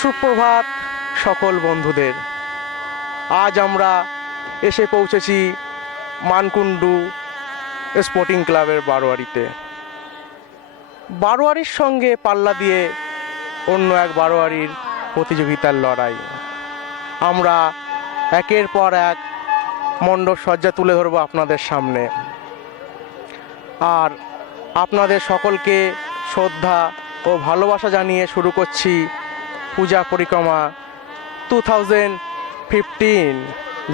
সুপ্রভাত সকল বন্ধুদের। আজ আমরা এসে পৌঁছেছি মানকুণ্ডু স্পোর্টিং ক্লাবের বারোয়ারিতে। বারোয়ারির সঙ্গে পাল্লা দিয়ে অন্য এক বারোয়ারির প্রতিযোগিতার লড়াই। আমরা একের পর এক মণ্ডপ সজ্জা তুলে ধরব আপনাদের সামনে, আর আপনাদের সকলকে শ্রদ্ধা ও ভালোবাসা জানিয়ে শুরু করছি পূজা পরিক্রমা 2015।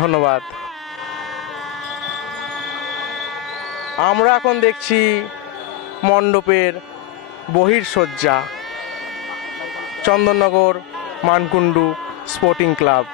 ধন্যবাদ। আমরা এখন দেখছি মণ্ডপের বহির্সজ্জা, চন্দননগর মানকুণ্ডু স্পোর্টিং ক্লাব।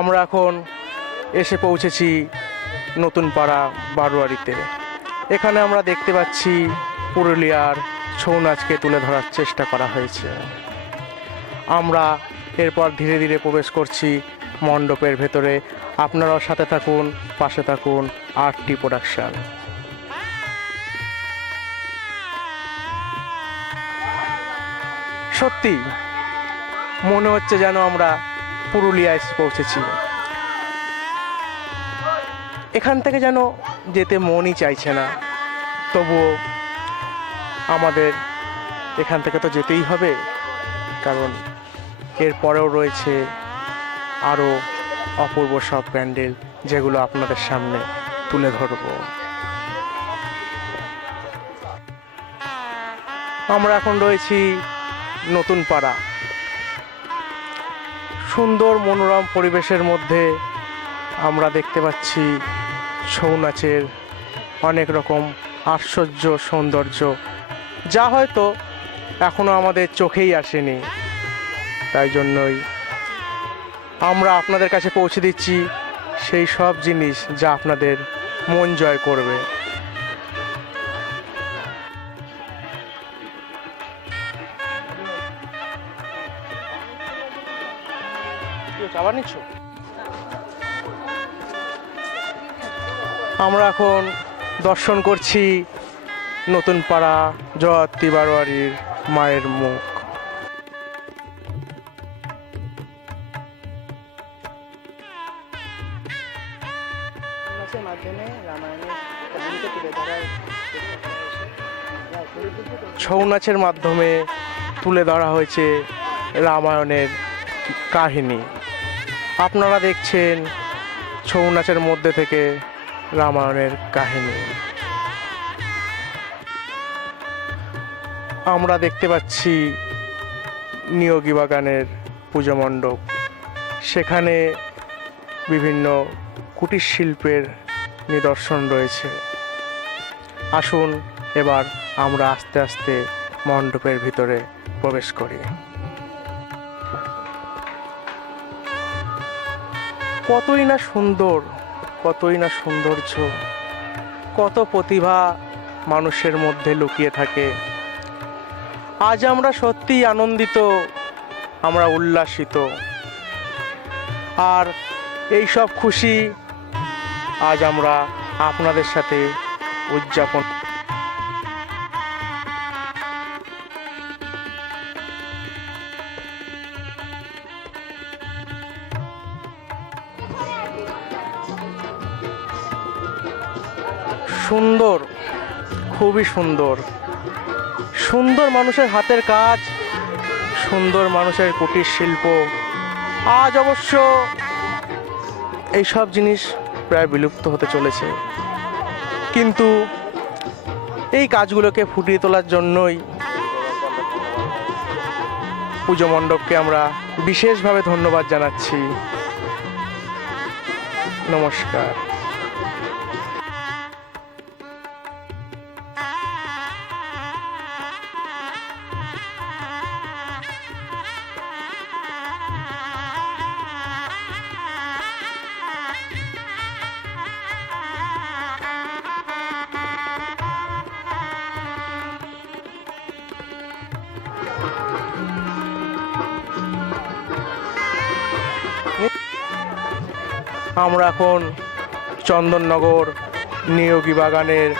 আমরা এখন এসে পৌঁছেছি নতুন পাড়া বারোয়ারিতে। এখানে আমরা দেখতে পাচ্ছি পুরুলিয়ার ছৌ নাচকে তুলে ধরার চেষ্টা করা হয়েছে। আমরা এরপর ধীরে ধীরে প্রবেশ করছি মণ্ডপের ভেতরে। আপনারাও সাথে থাকুন, পাশে থাকুন RT প্রোডাকশন। সত্যি মনে হচ্ছে যেন আমরা পুরুলিয়ায় এসে পৌঁছেছি। এখান থেকে যেন যেতে মনই চাইছে না, তবুও আমাদের এখান থেকে তো যেতেই হবে, কারণ এরপরেও রয়েছে আরও অপূর্ব সব প্যান্ডেল, যেগুলো আপনাদের সামনে তুলে ধরব। আমরা এখন রয়েছি নতুন পাড়া। সুন্দর মনোরম পরিবেশের মধ্যে আমরা দেখতে পাচ্ছি ছৌ নাচের অনেক রকম আশ্চর্য সৌন্দর্য, যা হয়তো এখনো আমাদের চোখেই আসেনি। তাই জন্যই আমরা আপনাদের কাছে পৌঁছে দিচ্ছি সেই সব জিনিস যা আপনাদের মন জয় করবে। আমরা এখন দর্শন করছি নতুন পাড়া জয়াত্রী বারোয়ারির মায়ের মুখ। ছৌ নাচের মাধ্যমে তুলে ধরা হয়েছে রামায়ণের কাহিনী। আপনারা দেখছেন ছৌ নাচের মধ্যে থেকে রামায়ণের কাহিনী। আমরা দেখতে পাচ্ছি নিয়োগী বাগানের পুজো মণ্ডপ। সেখানে বিভিন্ন কুটির শিল্পের নিদর্শন রয়েছে। আসুন এবার আমরা আস্তে আস্তে মণ্ডপের ভিতরে প্রবেশ করি। কতই না সুন্দর, কতই না সৌন্দর্য, কত প্রতিভা মানুষের মধ্যে লুকিয়ে থাকে। আজ আমরা সত্যিই আনন্দিত, আমরা উল্লাসিত, আর এই সব খুশি আজ আমরা আপনাদের সাথে উদযাপন। সুন্দর, খুবই সুন্দর, সুন্দর মানুষের হাতের কাজ, সুন্দর মানুষের কুটির শিল্প, আজ অবশ্য এইসব জিনিস প্রায় বিলুপ্ত হতে চলেছে, কিন্তু এই কাজগুলোকে ফুটিয়ে তোলার জন্যই পুজো মণ্ডপকে আমরা বিশেষভাবে ধন্যবাদ জানাচ্ছি। নমস্কার। আমরা এখন চন্দননগর নিয়োগী বাগানের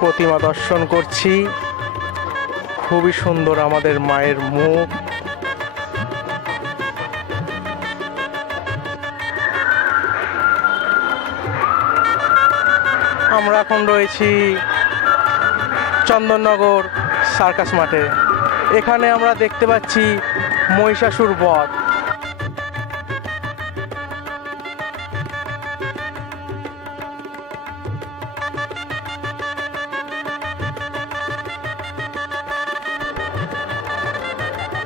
প্রতিমা দর্শন করছি। খুবই সুন্দর আমাদের মায়ের মুখ। আমরা এখন রয়েছি চন্দননগর সার্কাস মাঠে। এখানে আমরা দেখতে পাচ্ছি মহিষাসুর বধ।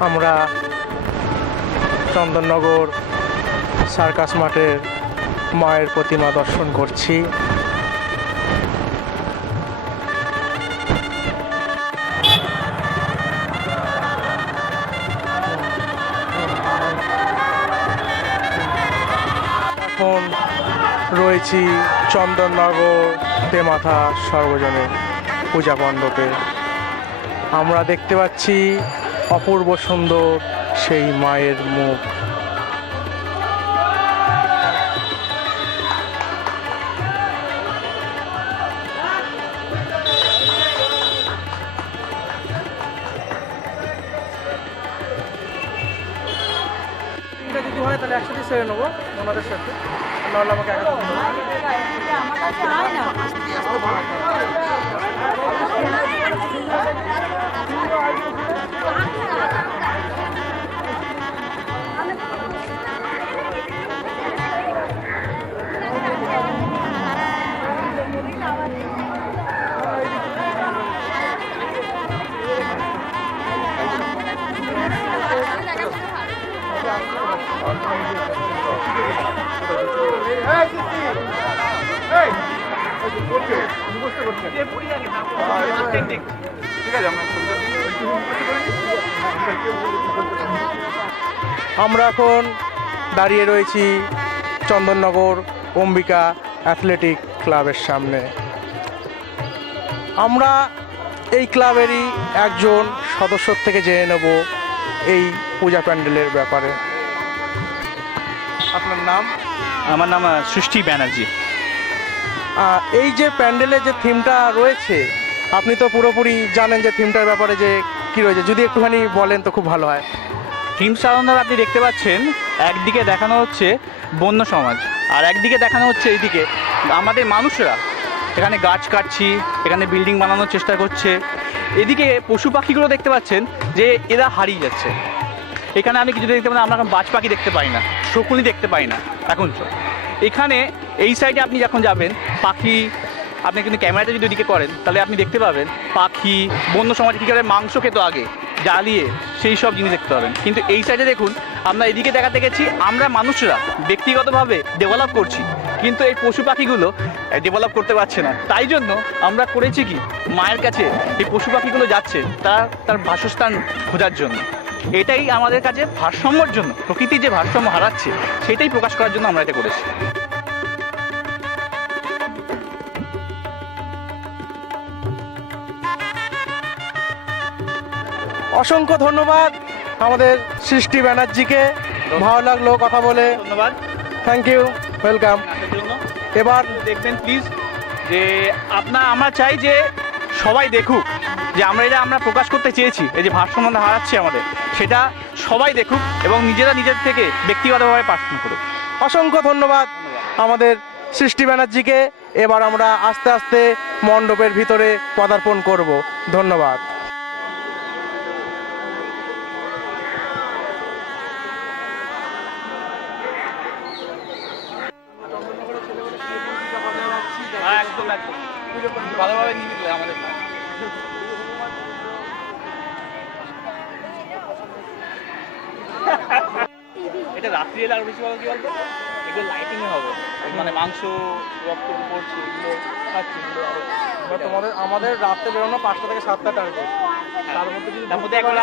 আমরা চন্দননগর সার্কাস মাঠের মায়ের প্রতিমা দর্শন করছি। এখন রয়েছি চন্দননগর তেমাথা সর্বজনীন পূজা মণ্ডপে। আমরা দেখতে পাচ্ছি অপূর্ব সুন্দর সেই মায়ের মুখ। যদি হয় তাহলে একসাথে সেরে নেবো ওনাদের সাথে, নাহলে আমাকে একা আমরা এখন দাঁড়িয়ে রয়েছি চন্দননগর অম্বিকা অ্যাথলেটিক ক্লাবের সামনে। আমরা এই ক্লাবেরই একজন সদস্য থেকে জেনে নেব এই পূজা প্যান্ডেলের ব্যাপারে। আপনার নাম? আমার নাম সৃষ্টি ব্যানার্জি। এই যে প্যান্ডেলের যে থিমটা রয়েছে, আপনি তো পুরোপুরি জানেন যে থিমটার ব্যাপারে যে কী রয়েছে, যদি একটুখানি বলেন তো খুব ভালো হয়। থিম সাধারণত আপনি দেখতে পাচ্ছেন একদিকে দেখানো হচ্ছে বন্য সমাজ, আর একদিকে দেখানো হচ্ছে এইদিকে আমাদের মানুষরা এখানে গাছ কাটছি, এখানে বিল্ডিং বানানোর চেষ্টা করছে। এদিকে পশু পাখিগুলো দেখতে পাচ্ছেন যে এরা হারিয়ে যাচ্ছে। এখানে আপনি কিছু দেখতে পান, আমরা এখন বাজ পাখি দেখতে পাই না, শকুনি দেখতে পাই না এখন তো। এখানে এই সাইডে আপনি যখন যাবেন পাখি, আপনি কিন্তু ক্যামেরাটা যদি ওদিকে করেন তাহলে আপনি দেখতে পাবেন পাখি, বন্য সমাজ কী করে মাংস খেত আগে জ্বালিয়ে, সেই সব জিনিস দেখতে পাবেন। কিন্তু এই সাইডে দেখুন, আমরা এদিকে দেখাতে গেছি আমরা মানুষরা ব্যক্তিগতভাবে ডেভেলপ করছি, কিন্তু এই পশু পাখিগুলো ডেভেলপ করতে পারছে না। তাই জন্য আমরা করেছি কি, মায়ের কাছে এই পশু পাখিগুলো যাচ্ছে তার বাসস্থান খোঁজার জন্য। এটাই আমাদের কাছে ভারসাম্যর জন্য, প্রকৃতি যে ভারসাম্য হারাচ্ছে সেটাই প্রকাশ করার জন্য আমরা এটা করেছি। অসংখ্য ধন্যবাদ আমাদের সৃষ্টি ব্যানার্জিকে, ভালো লাগলো কথা বলে। ধন্যবাদ, থ্যাংক ইউ, ওয়েলকাম। এবার দেখবেন প্লিজ যে আমরা চাই যে সবাই দেখুক যে আমরা প্রকাশ করতে চেয়েছি, এই যে ভারসাম্য হারাচ্ছে আমাদের, সেটা সবাই দেখুক এবং নিজেরা নিজের থেকে ব্যক্তিগতভাবে প্রার্থনা করুক। অসংখ্য ধন্যবাদ আমাদের সৃষ্টি ব্যানার্জিকে। এবার আমরা আস্তে আস্তে মণ্ডপের ভিতরে পদার্পণ করব। ধন্যবাদ। একদম একদম ভালোভাবে নিয়ে নিলে আমাদের এটা রাত্রি এলে আরো বেশি ভালো কি বলতো, এগুলো লাইটিং এ হবে, মানে মাংস রক্ত পড়ছে এগুলো খাচ্ছে এগুলো আরো তোমাদের আমাদের রাত্রে বেরোনো 5টা থেকে 7টা টার্গেট, তার মধ্যে একবার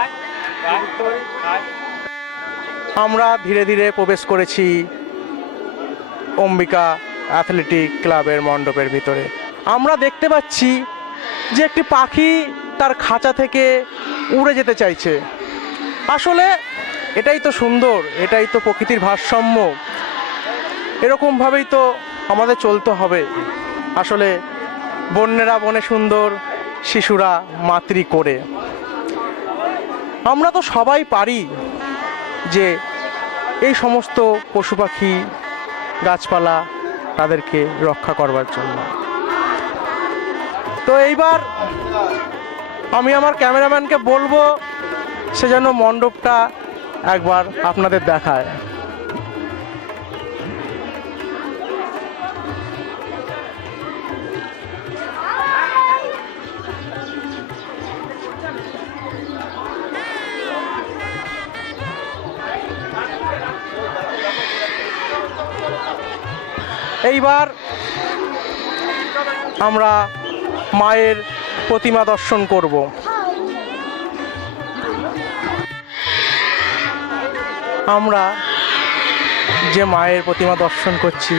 আমরা ধীরে ধীরে প্রবেশ করেছি অম্বিকা অ্যাথলেটিক ক্লাবের মণ্ডপের ভিতরে। আমরা দেখতে পাচ্ছি যে একটি পাখি তার খাঁচা থেকে উড়ে যেতে চাইছে। আসলে এটাই তো সুন্দর, এটাই তো প্রকৃতির ভারসাম্য, এরকমভাবেই তো আমাদের চলতে হবে। আসলে বন্যেরা বনে সুন্দর, শিশুরা মাতৃ করে। আমরা তো সবাই পারি যে এই সমস্ত পশু পাখি গাছপালা তাদেরকে রক্ষা করবার জন্য। তো এইবার আমি আমার ক্যামেরাম্যানকে বলবো সে যেন মণ্ডপটা একবার আপনাদের দেখায়। এইবার আমরা মায়ের প্রতিমা দর্শন করব। আমরা যে মায়ের প্রতিমা দর্শন করছি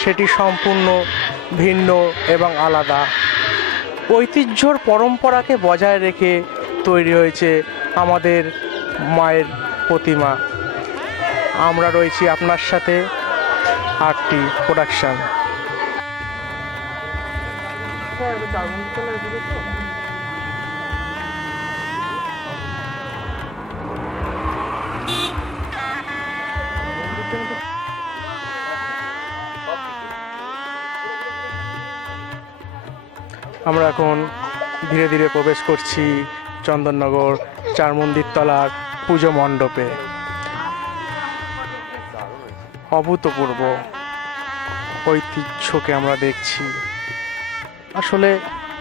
সেটি সম্পূর্ণ ভিন্ন এবং আলাদা। ঐতিহ্যর পরম্পরাকে বজায় রেখে তৈরি হয়েছে আমাদের মায়ের প্রতিমা। আমরা রয়েছি আপনার সাথে আরটি প্রোডাকশন। আমরা এখন ধীরে ধীরে প্রবেশ করছি চন্দননগর চারমন্দির তলার পুজো মণ্ডপে। অভূতপূর্ব ঐতিহ্যকে আমরা দেখছি। আসলে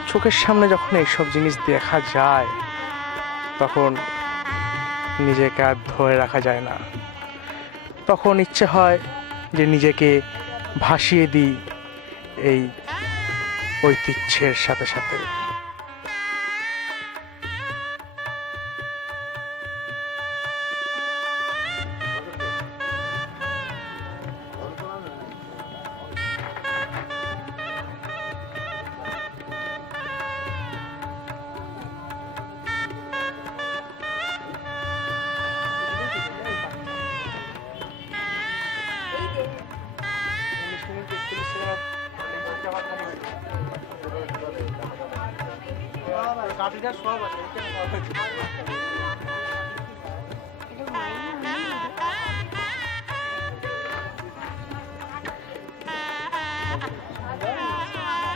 চোখের সামনে যখন এইসব জিনিস দেখা যায় তখন নিজেকে আর ধরে রাখা যায় না। তখন ইচ্ছে হয় যে নিজেকে ভাসিয়ে দিই এই ঐতিহ্যের সাথে সাথে।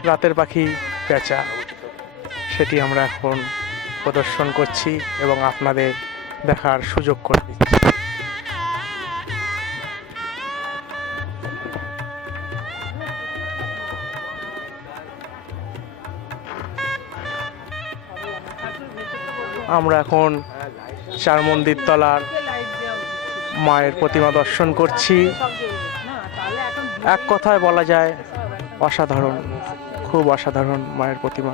রাতের পাখি পেঁচা, সেটি আমরা এখন প্রদর্শন করছি এবং আপনাদের দেখার সুযোগ করে দিচ্ছি। আমরা এখন চারমন্দির তলার মায়ের প্রতিমা দর্শন করছি। এক কথায় বলা যায় অসাধারণ, খুব অসাধারণ মায়ের প্রতিমা।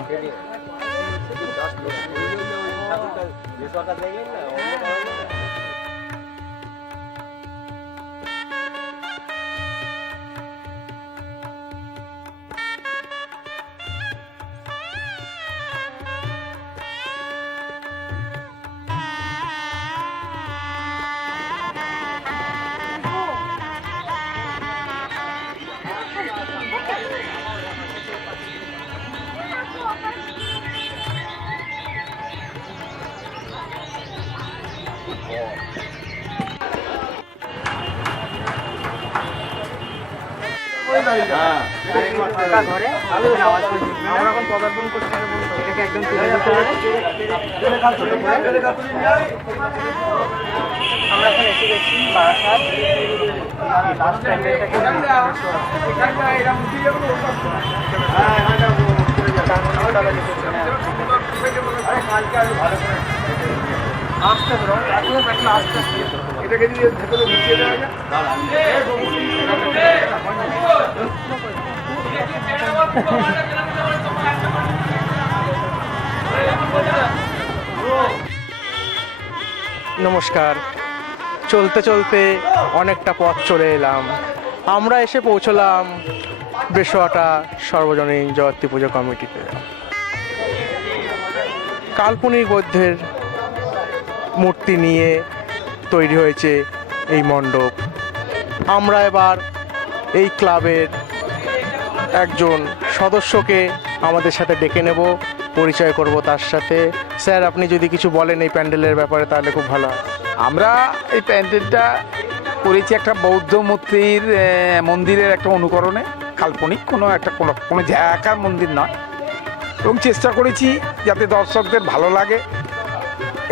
আমরা এখন পদার্পণ করছি, এটাকে একদম তুলে দিতে হবে। আমরা এখন এসে গেছি বারাসাত এটাকে দিয়ে ভেতরে ঢুকিয়ে দেওয়া যায়। নমস্কার। চলতে চলতে অনেকটা পথ চলে এলাম। আমরা এসে পৌঁছলাম বেশোয়াটা সর্বজনীন জয়ন্তী পুজো কমিটিতে। কাল্পনিক বৌদ্ধের মূর্তি নিয়ে তৈরি হয়েছে এই মণ্ডপ। আমরা এবার এই ক্লাবের একজন সদস্যকে আমাদের সাথে ডেকে নেব, পরিচয় করব তার সাথে। স্যার, আপনি যদি কিছু বলেন এই প্যান্ডেলের ব্যাপারে তাহলে খুব ভালো হয়। আমরা এই প্যান্ডেলটা করেছি একটা বৌদ্ধ মূর্তির মন্দিরের একটা অনুকরণে, কাল্পনিক কোনো জায়গাকার মন্দির নয়, এবং চেষ্টা করেছি যাতে দর্শকদের ভালো লাগে,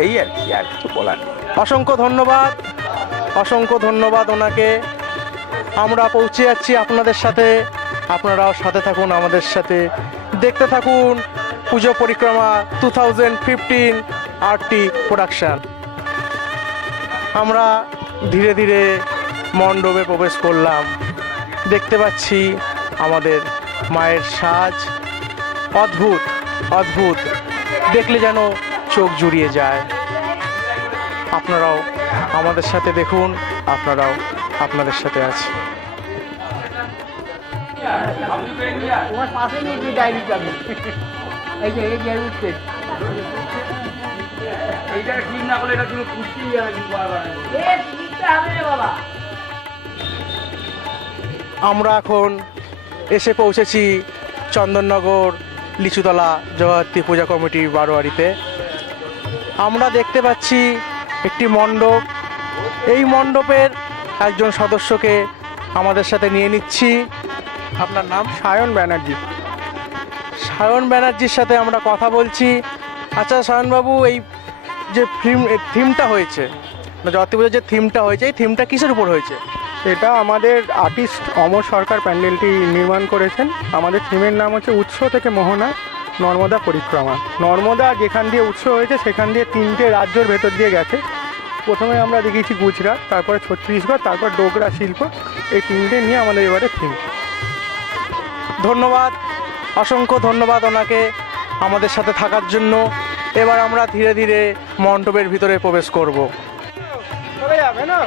এই আর কি, আর কিছু বলার নেই। অসংখ্য ধন্যবাদ, অসংখ্য ধন্যবাদ ওনাকে। আমরা পৌঁছে যাচ্ছি আপনাদের সাথে, আপনারাও সাথে থাকুন আমাদের সাথে। দেখতে থাকুন পুজো পরিক্রমা 2015 আরটি প্রোডাকশন। আমরা ধীরে ধীরে মণ্ডপে প্রবেশ করলাম। দেখতে পাচ্ছি আমাদের মায়ের সাজ অদ্ভুত অদ্ভুত, দেখলে যেন চোখ জুড়িয়ে যায়। আপনারাও আমাদের সাথে দেখুন, আপনারাও আপনাদের সাথে আছি। তোমার পাশে নিয়ে গিয়ে ডায়েরি যাবে, এই যে উঠছে, এইটা ঠিক না করলে এটা তুমি পুষতেই যাবে বাবা। আমরা এখন এসে পৌঁছেছি চন্দননগর লিচুতলা জয়ন্তী পূজা কমিটির বারোয়ারিতে। আমরা দেখতে পাচ্ছি একটি মণ্ডপ। এই মণ্ডপের একজন সদস্যকে আমাদের সাথে নিয়ে নিচ্ছি। আপনার নাম? সায়ন ব্যানার্জি। সায়ন ব্যানার্জির সাথে আমরা কথা বলছি। আচ্ছা সায়নবাবু, এই যে থিমটা হয়েছে, জয়ন্তী পুজোর যে থিমটা হয়েছে, এই থিমটা কিসের উপর হয়েছে? এটা আমাদের আর্টিস্ট অমর সরকার প্যান্ডেলটি নির্মাণ করেছেন। আমাদের থিমের নাম হচ্ছে উৎস থেকে মোহনা নর্মদা পরিক্রমা। নর্মদা যেখান দিয়ে উৎস হয়েছে সেখান দিয়ে 3টে রাজ্যের ভেতর দিয়ে গেছে। প্রথমে আমরা দেখিয়েছি গুজরাট, তারপরে ছত্তিশগড়, তারপর ডোগরা শিল্প। এই 3টে নিয়ে আমাদের এবারে থিম। ধন্যবাদ, অসংখ্য ধন্যবাদ ওনাকে আমাদের সাথে থাকার জন্য। এবার আমরা ধীরে ধীরে মণ্ডপের ভিতরে প্রবেশ করব। চলে যাবে না?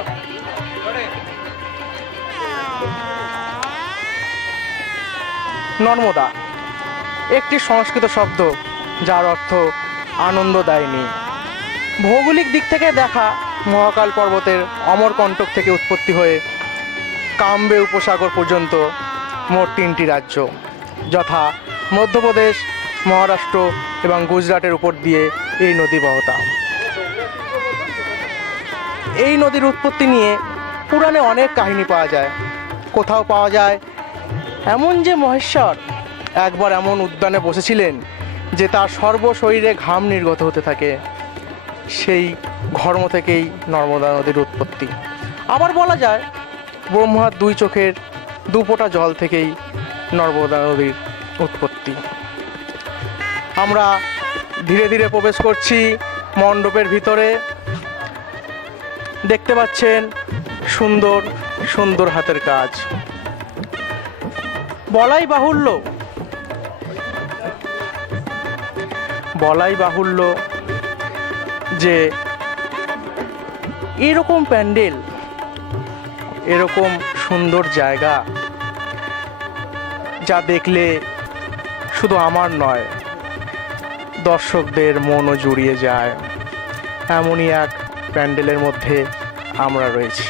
নর্মদা একটি সংস্কৃত শব্দ, যার অর্থ আনন্দদায়িনী। ভৌগোলিক দিক থেকে দেখা মহাকাল পর্বতের অমরকণ্টক থেকে উৎপত্তি হয়ে কাম্বে উপসাগর পর্যন্ত মোট 3টি রাজ্য, যথা মধ্যপ্রদেশ, মহারাষ্ট্র এবং গুজরাটের উপর দিয়ে এই নদী বহতা। এই নদীর উৎপত্তি নিয়ে পুরাণে অনেক কাহিনী পাওয়া যায়। কোথাও পাওয়া যায় এমন যে মহেশ্বর একবার এমন উদ্যানে বসেছিলেন যে তার সর্বশরীরে ঘাম নির্গত হতে থাকে। সেই ঘর্ম থেকেই নর্মদা নদীর উৎপত্তি। আবার বলা যায় ব্রহ্মার 2 চোখের 2 ফোঁটা জল থেকেই নর্মদা নদীর উৎপত্তি। আমরা ধীরে ধীরে প্রবেশ করছি মণ্ডপের ভিতরে। দেখতে পাচ্ছেন সুন্দর সুন্দর হাতের কাজ। বলাই বাহুল্য যে এরকম প্যান্ডেল, এরকম সুন্দর জায়গা, যা দেখলে শুধু আমার নয় দর্শকদের মনও জুড়িয়ে যায়, এমনই এক প্যান্ডেলের মধ্যে আমরা রয়েছি।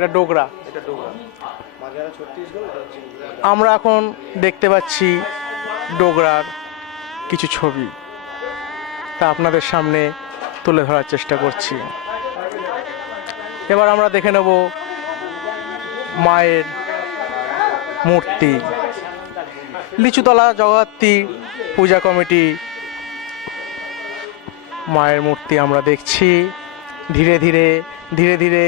এটা ডোগরা। আমরা এখন দেখতে পাচ্ছি ডোগরার কিছু ছবি, তা আপনাদের সামনে তুলে ধরার চেষ্টা করছি। এবার আমরা দেখে নেব মায়ের মূর্তি। লিচুতলা জগদ্ধাত্রী পূজা কমিটি মায়ের মূর্তি আমরা দেখছি। ধীরে ধীরে ধীরে ধীরে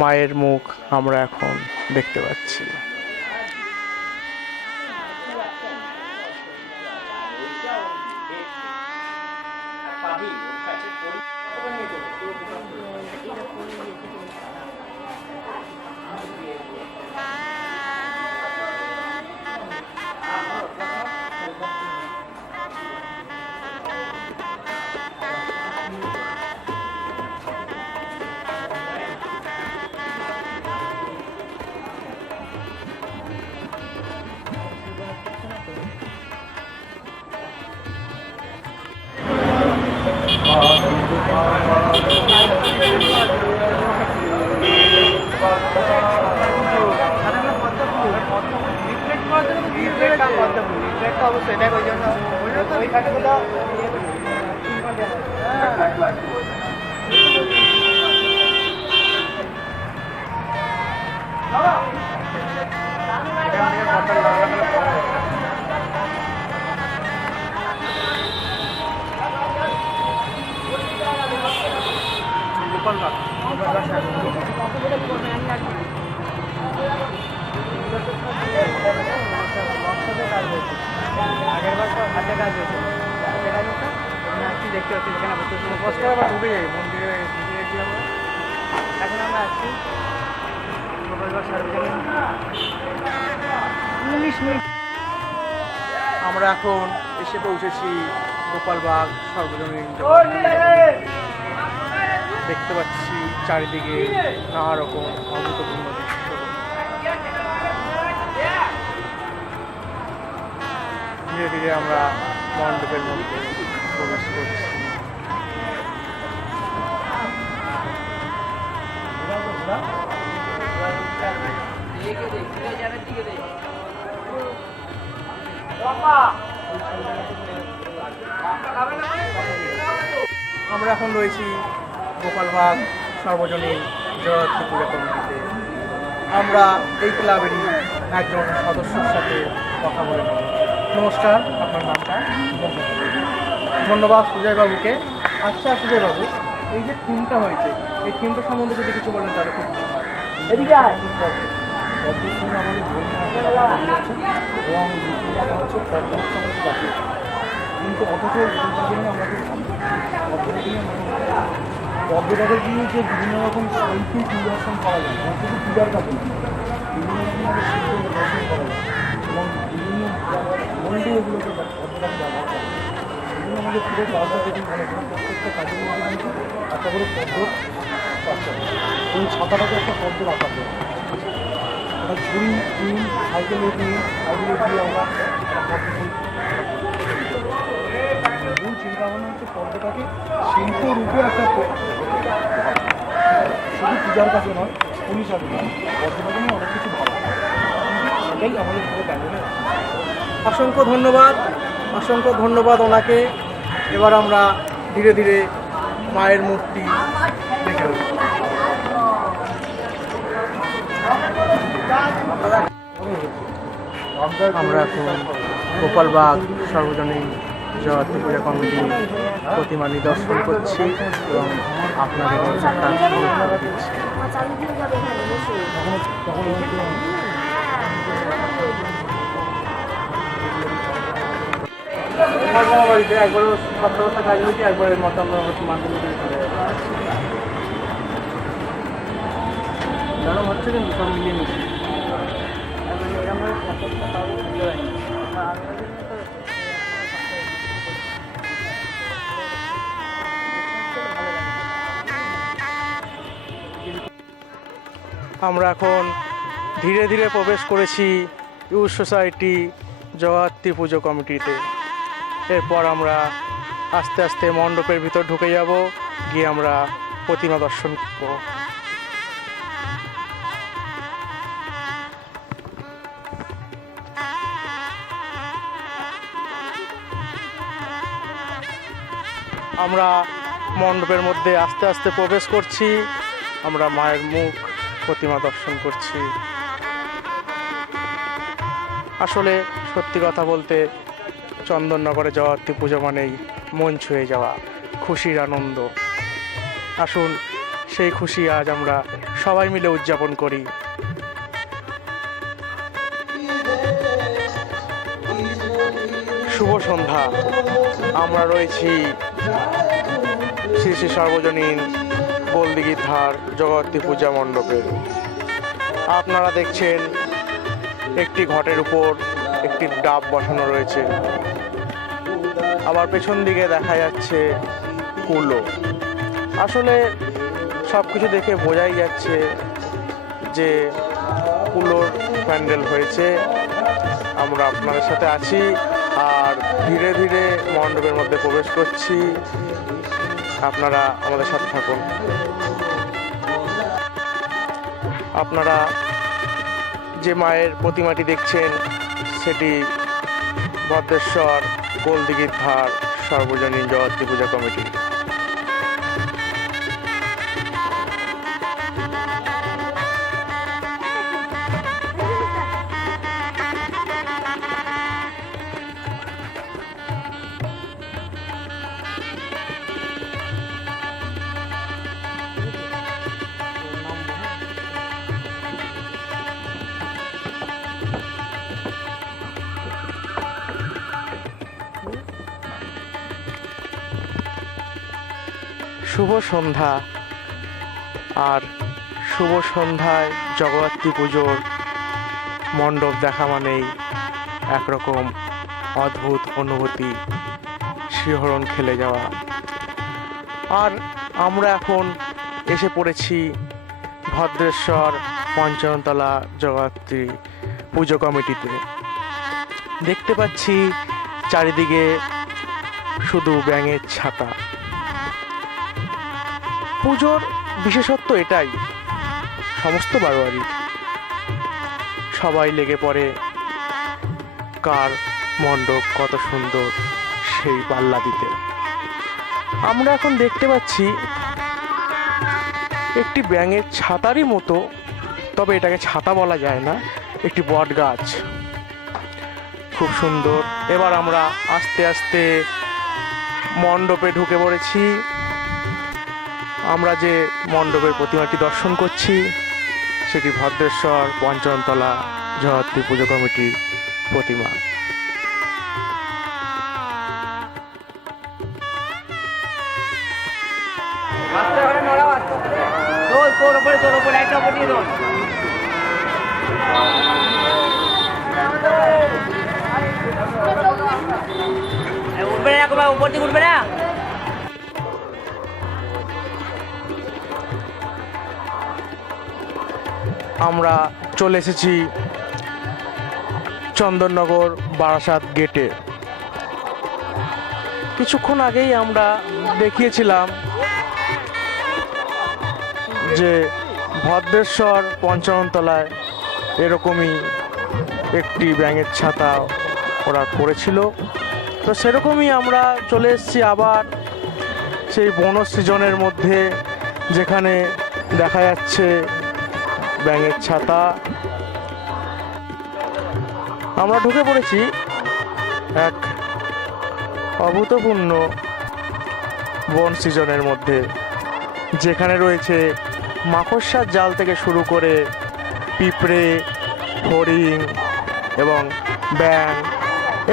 মায়ের মুখ আমরা এখন দেখতে পাচ্ছি। আমরা এখন এসে পৌঁছেছি গোপালবাগ সর্বজনীন জগদ্ধাত্রী। দেখতে পাচ্ছি চারিদিকে নানা রকম অভূতপূর্ণ দৃশ্য। ধীরে ধীরে আমরা মণ্ডপের মধ্যে প্রবেশ করছি। আমরা এখন রয়েছি গোপালবাগ সর্বজনীন জগদ্ধাত্রী পূজা কমিটিতে। আমরা এই ক্লাবেরই একজন সদস্যের সাথে কথা বলে নেব। নমস্কার, আপনার নামটা? ধন্যবাদ সুজয়বাবুকে। আচ্ছা সুজয়বাবু, এই যে থিমটা হয়েছে, এই থিমটা সম্বন্ধে যদি কিছু বলেন তাহলে খুব ভালো হয়। এদিকে আয়। কিন্তু অথচ পর্যটকের দিয়ে যে বিভিন্ন রকম শৈল্পী পরিদর্শন করা যায়, শুধু পূজার কাছে বিভিন্ন রকমভাবে শিল্প দর্শন করা যায় এবং বিভিন্ন মন্ডে এগুলোকে পর্যটক ব্যবহার করে। বিভিন্ন আমাদের পুরো ক্লাসটা দেখুন, মানে প্রত্যেকটা কাজের মধ্যে কিন্তু একটা করে পদ্ম চাষ করে। এই ছাতাটাকে একটা পদ্ম রাখা যায়, একটা ঝুড়ি টিন সাইকেলে দিয়ে আমরা মূল চিন্তা ভাবনা হচ্ছে পদ্মটাকে শিল্পরূপে একটা শুধু পূজার কাছে নয়, পুলিশাকে নয়, পদ্মটাকে নিয়ে অনেক কিছু ভালো। এটাই আমাদের পুরো প্যান্ডেলে। অসংখ্য ধন্যবাদ, অসংখ্য ধন্যবাদ ওনাকে। এবার আমরা ধীরে ধীরে মায়ের মূর্তি দেখে নেব। আমরা এখন গোপালবাগ সর্বজনীন জগদ্ধাত্রী পূজা কমিটির প্রতিমা নিদর্শন করছি এবং আপনাদের দিচ্ছি। বাড়িতে একবারও সপ্তাহ কাজ হয়েছে, একবারের মতো আমরা মাধ্যমে গরম হচ্ছে কিন্তু সব মিলিয়ে নিচ্ছি। আমরা এখন ধীরে ধীরে প্রবেশ করেছি ইউথ সোসাইটি জগদ্ধাত্রী পুজো কমিটিতে। এরপর আমরা আস্তে আস্তে মণ্ডপের ভিতর ঢুকে যাব, গিয়ে আমরা প্রতিমা দর্শন করব। আমরা মণ্ডপের মধ্যে আস্তে আস্তে প্রবেশ করছি। আমরা মায়ের মুখ প্রতিমা দর্শন করছি। আসলে সত্যি কথা বলতে চন্দননগরে জগদ্ধাত্রী পুজো মানেই মন ছুঁয়ে যাওয়া, খুশির আনন্দ। আসুন সেই খুশি আজ আমরা সবাই মিলে উদযাপন করি। শুভ সন্ধ্যা। আমরা রয়েছি শ্রী শ্রী সর্বজনীন গোলদিঘির ধার জগদ্ধাত্রী পূজা মণ্ডপে। আপনারা দেখছেন একটি ঘটের উপর একটি ডাব বসানো রয়েছে, আবার পেছন দিকে দেখা যাচ্ছে কুলো। আসলে সব কিছু দেখে বোঝাই যাচ্ছে যে কুলোর প্যান্ডেল হয়েছে। আমরা আপনাদের সাথে আছি আর ধীরে ধীরে মণ্ডপের মধ্যে প্রবেশ করছি। আপনারা আমাদের সাথে থাকুন। আপনারা যে মায়ের প্রতিমাটি দেখছেন সেটি ভদ্রেশ্বর গোলদিঘির ধার সর্বজনীন জগদ্ধাত্রী পূজা কমিটি। শুভ সন্ধ্যা। আর শুভ সন্ধ্যায় জগদ্ধাত্রী পুজোর মণ্ডপ দেখা মানেই একরকম অদ্ভুত অনুভূতি, শিহরণ খেলে যাওয়া। আর আমরা এখন এসে পড়েছি ভদ্রেশ্বর পঞ্চমতলা জগদ্ধাত্রী পুজো কমিটিতে। দেখতে পাচ্ছি চারিদিকে শুধু ব্যাঙের ছাতা। পুজোর বিশেষত্ব এটাই, সমস্ত বারোয়ারি সবাই লেগে পড়ে কার মণ্ডপ কত সুন্দর সেই পাল্লা দিতে। আমরা এখন দেখতে পাচ্ছি একটি ব্যাঙের ছাতারই মতো, তবে এটাকে ছাতা বলা যায় না, একটি বট গাছ, খুব সুন্দর। এবার আমরা আস্তে আস্তে মণ্ডপে ঢুকে পড়েছি। আমরা যে মণ্ডপের প্রতিমাটি দর্শন করছি সেটি ভদ্রেশ্বর পঞ্চমতলা জগদ্ধাত্রী পুজো কমিটির প্রতিমা। উঠবে না, উপর দিকে উঠবে না। আমরা চলে এসেছি চন্দননগর বারাসাত গেটে। কিছুক্ষণ আগেই আমরা দেখিয়েছিলাম যে ভদ্রেশ্বর পঞ্চমতলায় এরকমই একটি ব্যাঙের ছাতা ওরা করেছিল। তো সেরকমই আমরা চলে এসেছি আবার সেই বনসৃজনের মধ্যে, যেখানে দেখা যাচ্ছে ব্যাঙের ছাতা। আমরা ঢুকে পড়েছি এক অভূতপূর্ণ বন সিজনের মধ্যে, যেখানে রয়েছে মাকড়সার জাল থেকে শুরু করে পিঁপড়ে, হরিণ এবং ব্যাঙ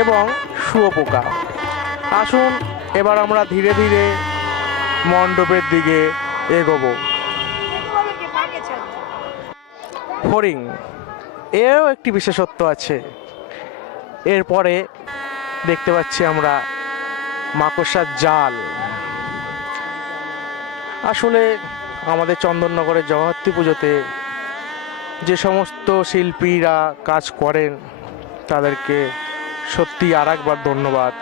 এবং শুঁয়োপোকা। আসুন এবার আমরা ধীরে ধীরে মণ্ডপের দিকে এগোবো। হরিণ এরও একটি বিশেষত্ব আছে। এরপরে দেখতে পাচ্ছি আমরা মাকড়সার জাল। আসলে আমাদের চন্দননগরের জগদ্ধাত্রী পুজোতে যে সমস্ত শিল্পীরা কাজ করেন তাদেরকে সত্যি আর একবার ধন্যবাদ।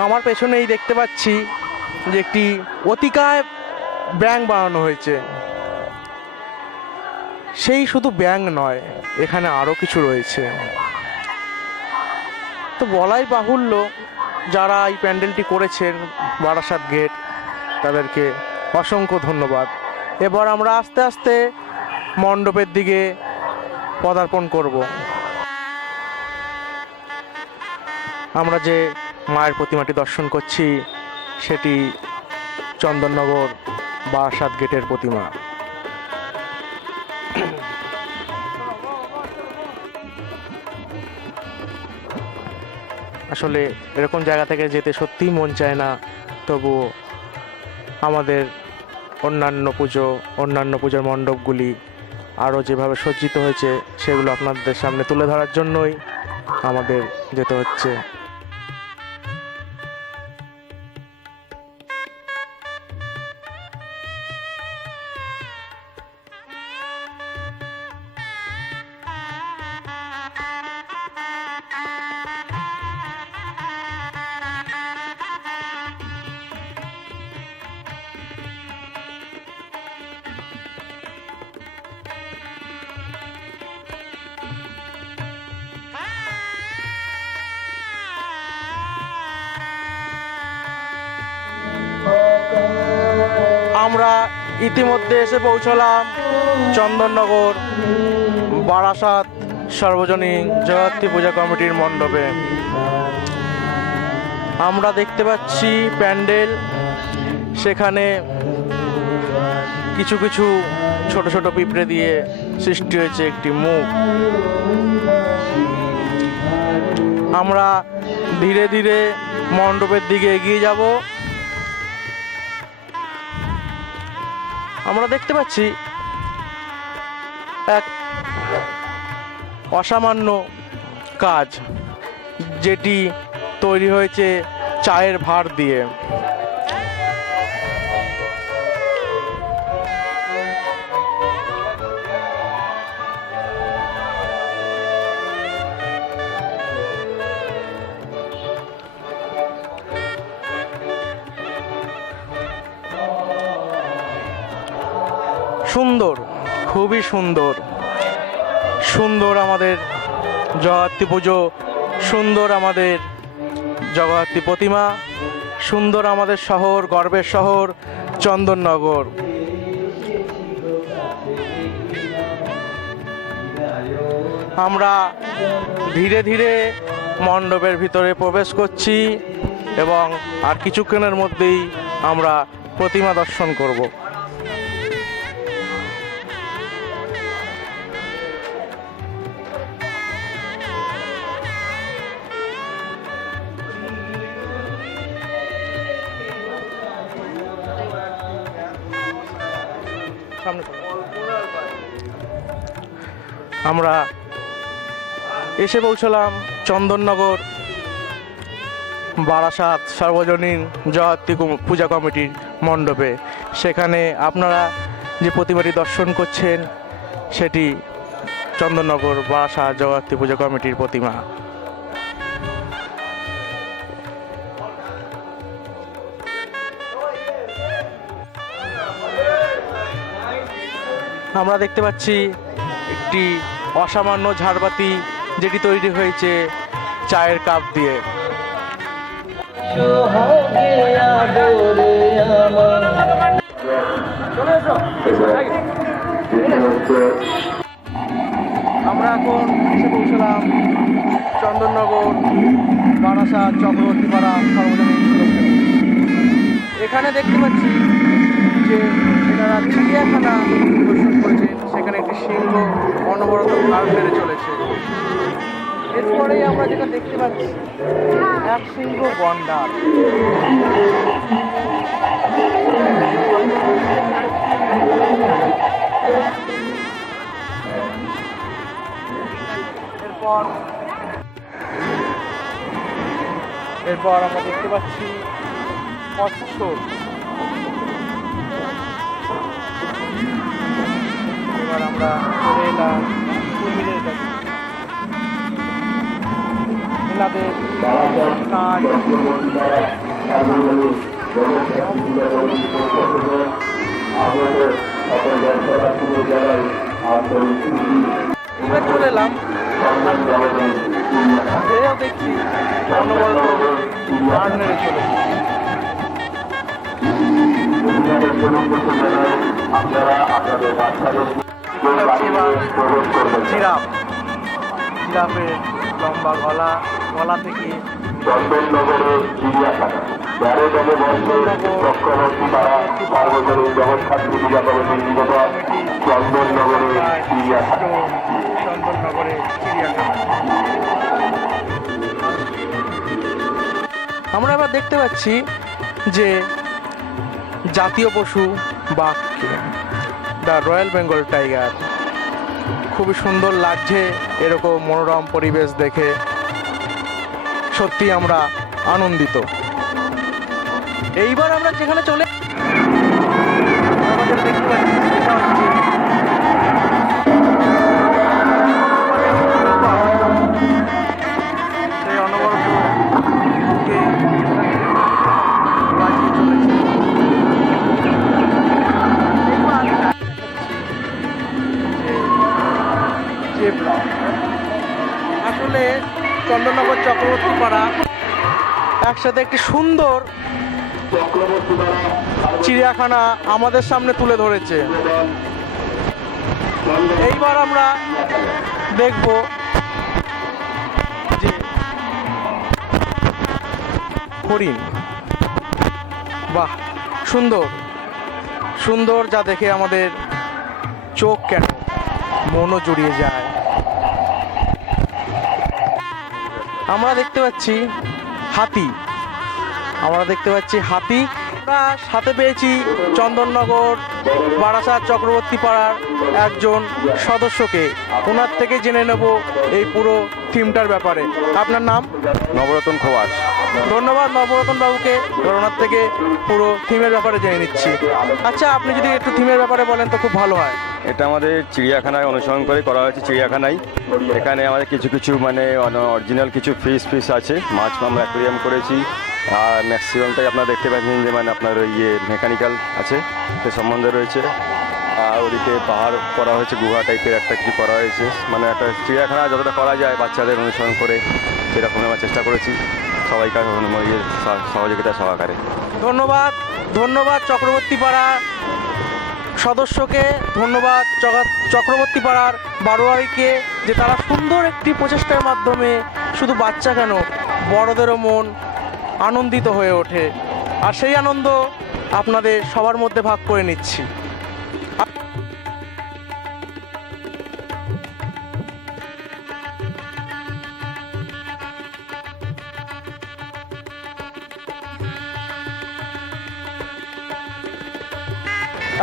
আমার পেছনেই দেখতে পাচ্ছি যে একটি অতিকায় ব্যাঙ বানানো হয়েছে। সেই শুধু ব্যাঙ নয়, এখানে আরও কিছু রয়েছে। তো বলাই বাহুল্য, যারা এই প্যান্ডেলটি করেছেন বারাসাত গেট, তাদেরকে অসংখ্য ধন্যবাদ। এবার আমরা আস্তে আস্তে মণ্ডপের দিকে পদার্পণ করব। আমরা যে মায়ের প্রতিমাটি দর্শন করছি সেটি চন্দননগর বারাসাত গেটের প্রতিমা। আসলে এরকম জায়গা থেকে যেতে সত্যিই মন চায় না, তবুও আমাদের অন্যান্য পুজোর মণ্ডপগুলি আরও যেভাবে সজ্জিত হয়েছে সেগুলো আপনাদের সামনে তুলে ধরার জন্যই আমাদের যেতে হচ্ছে। আমরা ইতিমধ্যে এসে পৌঁছলাম চন্দননগর বারাসাত সার্বজনীন জগদ্ধাত্রী পূজা কমিটির মণ্ডপে। আমরা দেখতে পাচ্ছি প্যান্ডেল, সেখানে কিছু কিছু ছোট ছোট পিঁপড়ে দিয়ে সৃষ্টি হয়েছে একটি মুখ। আমরা ধীরে ধীরে মণ্ডপের দিকে এগিয়ে যাব। আমরা দেখতে পাচ্ছি এক অসামান্য কাজ, যেটি তৈরি হয়েছে চায়ের ভাঁড় দিয়ে। সুন্দর, খুবই সুন্দর। সুন্দর আমাদের জগদ্ধাত্রী পুজো, সুন্দর আমাদের জগদ্ধাত্রী প্রতিমা, সুন্দর আমাদের শহর, গর্বের শহর চন্দননগর। আমরা ধীরে ধীরে মণ্ডপের ভিতরে প্রবেশ করছি এবং আর কিছুক্ষণের মধ্যেই আমরা প্রতিমা দর্শন করব। আমরা এসে পৌঁছলাম চন্দননগর বারাসাত সার্বজনীন জগদ্ধাত্রী পূজা কমিটির মণ্ডপে। সেখানে আপনারা যে প্রতিমাটি দর্শন করছেন সেটি চন্দননগর বারাসাত জগদ্ধাত্রী পূজা কমিটির প্রতিমা। আমরা দেখতে পাচ্ছি একটি অসামান্য ঝাড়বাতি, যেটি তৈরি হয়েছে চায়ের কাপ দিয়ে। আমরা এখন এসে পৌঁছলাম চন্দননগর বারাসাত চক্রবর্তীপাড়া সার্বজনীন। এখানে দেখতে পাচ্ছি যে এনারা চিড়িয়াখানা পরিদর্শন করেছেন, সেখানে একটি সিংহ অনবরত ঘাড় মেরে চলেছে। এরপরেই আমরা যেটা দেখতে পাচ্ছি এক সিংহ গন্ডার। এরপর আমরা দেখতে পাচ্ছি কচ্ছপ। এবার আমরা চলে এলাম কুমিরের কাছে। এনাদের কাজ এবার চলে এলাম এও দেখছি অনবরত গান মেরে চলেছে। জিরাফ, জিরাফের লম্বা গলা থেকে চন্দননগরের চিড়িয়াখানা ১৩ তম বর্ষের চক্রবর্তী পাড়া সার্বজনীন জগৎখাত পূজা কমিটির নিকট চন্দননগরের চিড়িয়াখানা। চন্দননগরের চিড়িয়াখানা আমরা এবার দেখতে পাচ্ছি যে জাতীয় পশু বাঘকে, দ্য রয়্যাল বেঙ্গল টাইগার। খুবই সুন্দর লাগছে এরকম মনোরম পরিবেশ দেখে, সত্যি আমরা আনন্দিত। এইবার আমরা যেখানে চলে আমাদের দেখতে পাচ্ছি সেটা হচ্ছে সেই অনবরত কে বাজিয়ে চলেছে। এইবার জেব্রা, আসলে চন্দননগর চক্রবর্তী পাড়া একসাথে একটি সুন্দর চিড়িয়াখানা আমাদের সামনে তুলে ধরেছে। এইবার আমরা দেখব যে হরিণ। বাহ, সুন্দর সুন্দর, যা দেখে আমাদের চোখ কেন মনও জুড়িয়ে যায়। আমরা দেখতে পাচ্ছি হাতি, আমরা সাথে পেয়েছি চন্দননগর বারাসাত চক্রবর্তী পাড়ার একজন সদস্যকে। ওনার থেকে জেনে নেব এই পুরো থিমটার ব্যাপারে। আপনার নাম? নবরতন খোয়াস। ধন্যবাদ নবরতন বাবুকে, ওনার থেকে পুরো থিমের ব্যাপারে জেনে নিচ্ছি। আচ্ছা, আপনি যদি একটু থিমের ব্যাপারে বলেন তো খুব ভালো হয়। এটা আমাদের চিড়িয়াখানায় অনুসরণ করে করা হয়েছে। চিড়িয়াখানায় এখানে আমাদের কিছু কিছু মানে অরিজিনাল কিছু ফিশ আছে, মাছ আমরা অ্যাকোয়ারিয়াম করেছি। আর ম্যাক্সিমামটাই আপনারা দেখতে পাচ্ছেন যে মানে আপনার মেকানিক্যাল আছে, সে সম্বন্ধে রয়েছে। আর ওদিকে পাহাড় করা হয়েছে, গুহা টাইপের একটা কিছু করা হয়েছে। মানে একটা চিড়িয়াখানা যতটা করা যায় বাচ্চাদের অনুসরণ করে সেরকম আমরা চেষ্টা করেছি সবাইকার সহযোগিতা সহকারে। ধন্যবাদ চক্রবর্তী পাড়া সদস্যকে, ধন্যবাদ চক্রবর্তী পাড়ার বারোয়ারিকে, যে তারা সুন্দর একটি প্রচেষ্টার মাধ্যমে শুধু বাচ্চা কেন বড়দেরও মন আনন্দিত হয়ে ওঠে। আর সেই আনন্দ আপনাদের সবার মধ্যে ভাগ করে নিচ্ছি।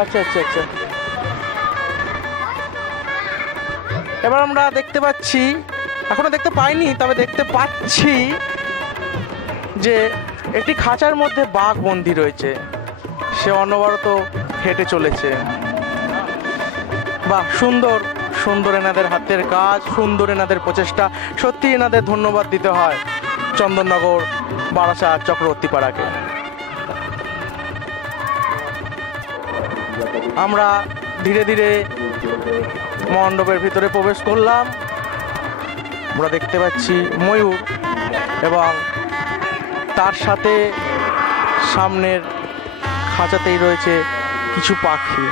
আচ্ছা, এবার আমরা দেখতে পাচ্ছি, এখনো দেখতে পাইনি তবে দেখতে পাচ্ছি যে একটি খাঁচার মধ্যে বাঘ বন্দী রয়েছে, সে অনবরত হেঁটে চলেছে। বাহ, সুন্দর এনাদের হাতের কাজ, সুন্দর এনাদের প্রচেষ্টা। সত্যি এনাদের ধন্যবাদ দিতে হয় চন্দননগর বারাসাত চক্রবর্তী পাড়াকে। আমরা ধীরে ধীরে মণ্ডপের ভিতরে প্রবেশ করলাম। আমরা দেখতে পাচ্ছি ময়ূর এবং তার সাথে সামনের খাঁচাতেই রয়েছে কিছু পাখি।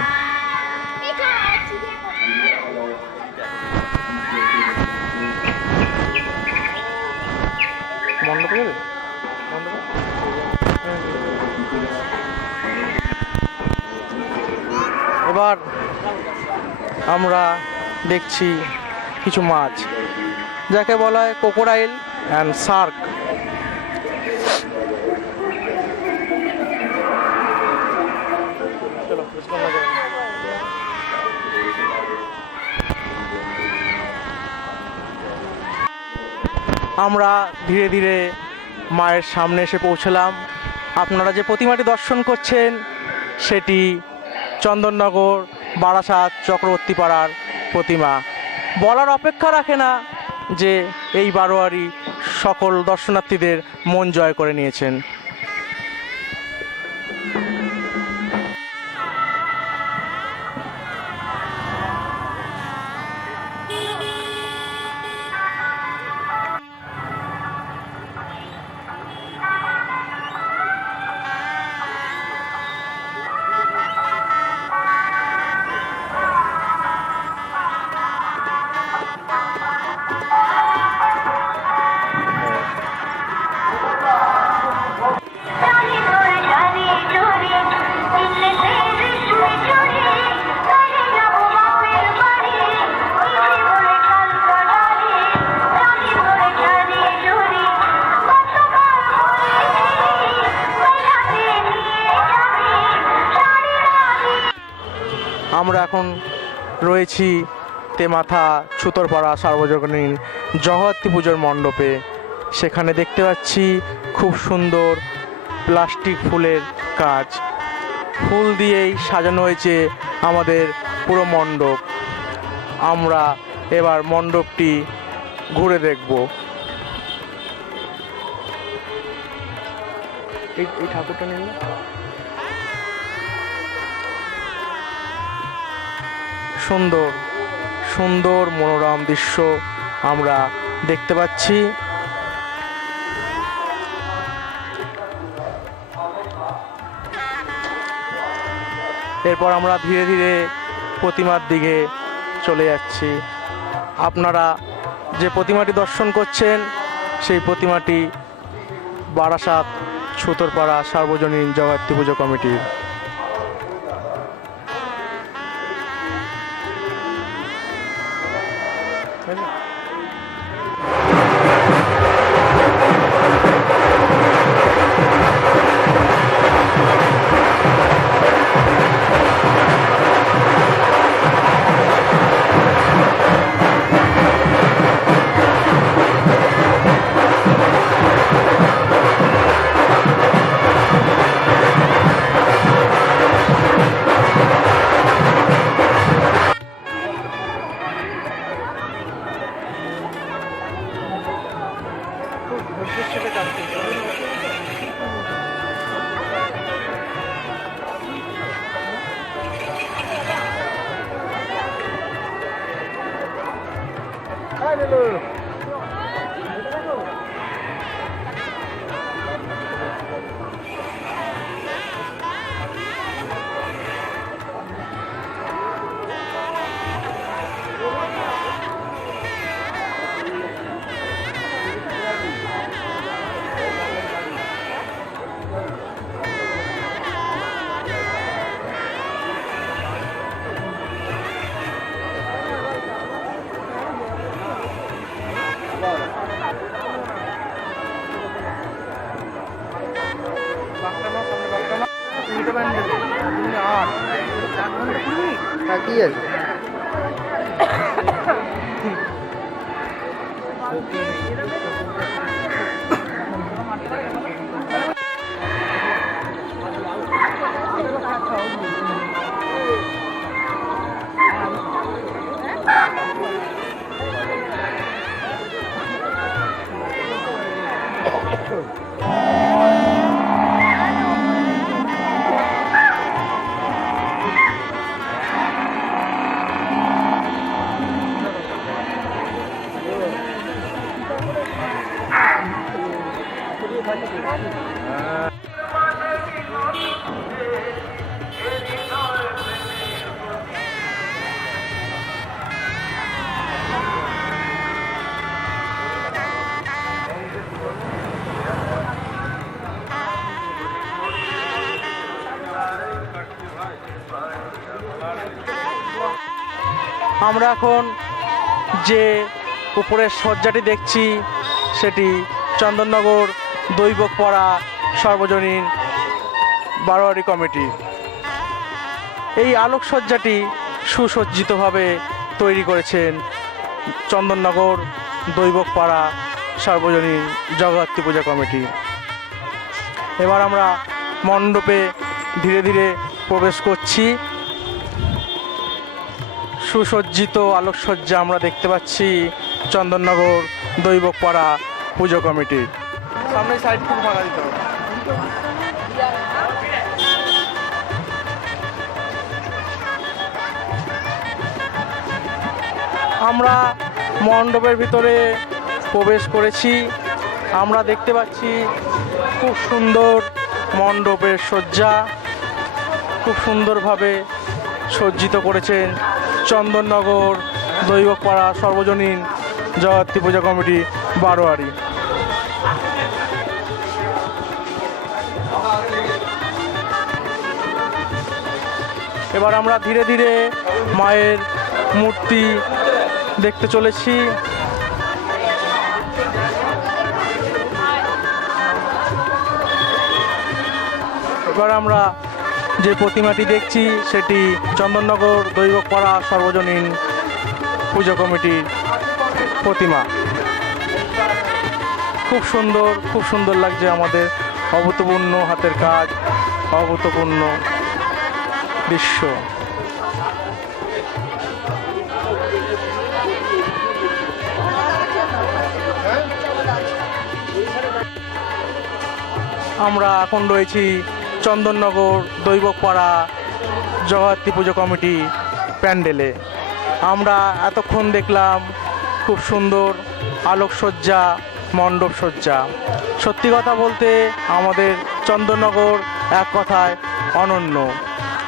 মণ্ডপে যাবে? এবার আমরা দেখছি কিছু মাছ, যাকে বলা হয় ক্রোকোডাইল অ্যান্ড শার্ক। আমরা ধীরে ধীরে মায়ের সামনে এসে পৌঁছলাম। আপনারা যে প্রতিমাটি দর্শন করছেন সেটি চন্দননগর বারাসাত চক্রবর্তী পাড়ার প্রতিমা। বলার অপেক্ষা রাখে না যে এই বারোয়ারি সকল দর্শনার্থীদের মন জয় করে নিয়েছেন। আমরা এখন রয়েছি তেমাথা ছুতরপাড়া সার্বজনীন জগদ্ধাত্রী পুজোর মণ্ডপে। সেখানে দেখতে পাচ্ছি খুব সুন্দর প্লাস্টিক ফুলের কাজ, ফুল দিয়েই সাজানো হয়েছে আমাদের পুরো মণ্ডপ। আমরা এবার মণ্ডপটি ঘুরে দেখব। এই ঠাকুরটা নিন না। সুন্দর সুন্দর মনোরম দৃশ্য আমরা দেখতে পাচ্ছি। এরপর আমরা ধীরে ধীরে প্রতিমার দিকে চলে যাচ্ছি। আপনারা যে প্রতিমাটি দর্শন করছেন সেই প্রতিমাটি বারাসাত ছুতরপাড়া সার্বজনীন জগদ্ধাত্রী পুজো কমিটির। কি আছে আমরা এখন যে উপরের সজ্জাটি দেখছি সেটি চন্দননগর দৈবকপাড়া সর্বজনীন বারোয়ারি কমিটি। এই আলোকসজ্জাটি সুসজ্জিতভাবে তৈরি করেছেন চন্দননগর দৈবকপাড়া সর্বজনীন জগদ্ধাত্রী পূজা কমিটি। এবার আমরা মণ্ডপে ধীরে ধীরে প্রবেশ করছি। সুসজ্জিত আলোকসজ্জা আমরা দেখতে পাচ্ছি চন্দননগর দৈবকপাড়া পুজো কমিটির। সামনে সাইড থেকে ভাড়া দিতে হবে। আমরা মণ্ডপের ভিতরে প্রবেশ করেছি। আমরা দেখতে পাচ্ছি খুব সুন্দর মণ্ডপের সজ্জা, খুব সুন্দরভাবে সজ্জিত করেছেন চন্দননগর দৈবকপাড়া সর্বজনীন জগদ্ধাত্রী পূজা কমিটি বারোয়ারি। এবার আমরা ধীরে ধীরে মায়ের মূর্তি দেখতে চলেছি। এবার আমরা যে প্রতিমাটি দেখছি সেটি চন্দননগর দৈবকপাড়া সর্বজনীন পুজো কমিটির প্রতিমা। খুব সুন্দর লাগছে আমাদের। অভূতপূর্ণ হাতের কাজ, অভূতপূর্ণ দৃশ্য। আমরা এখন রয়েছি চন্দননগর দৈবকপাড়া জগদ্ধাত্রী পুজো কমিটি প্যান্ডেলে। আমরা এতক্ষণ দেখলাম খুব সুন্দর আলোকসজ্জা, মণ্ডপসজ্জা। সত্যি কথা বলতে আমাদের চন্দননগর এক কথায় অনন্য।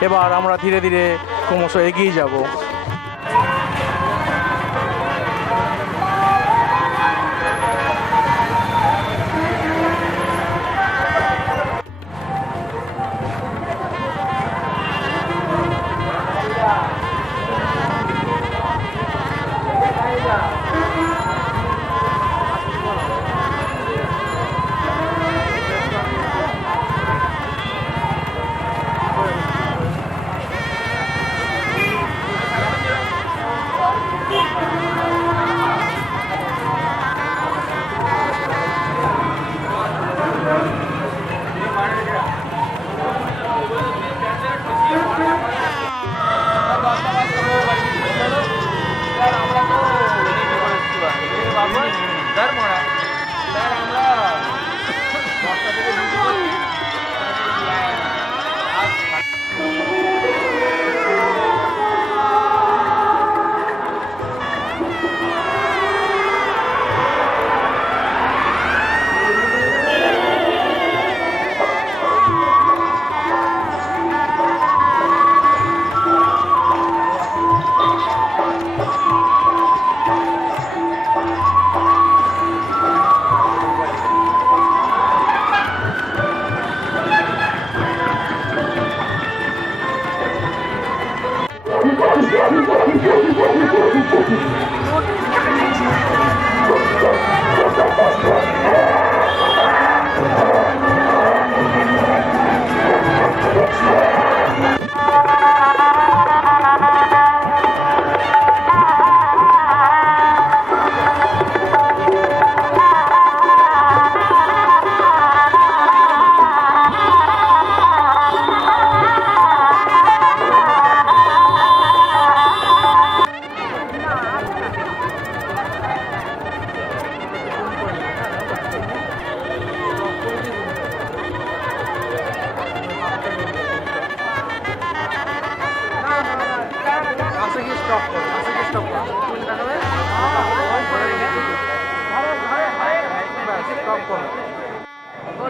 এবার আমরা ধীরে ধীরে ক্রমশ এগিয়ে যাব।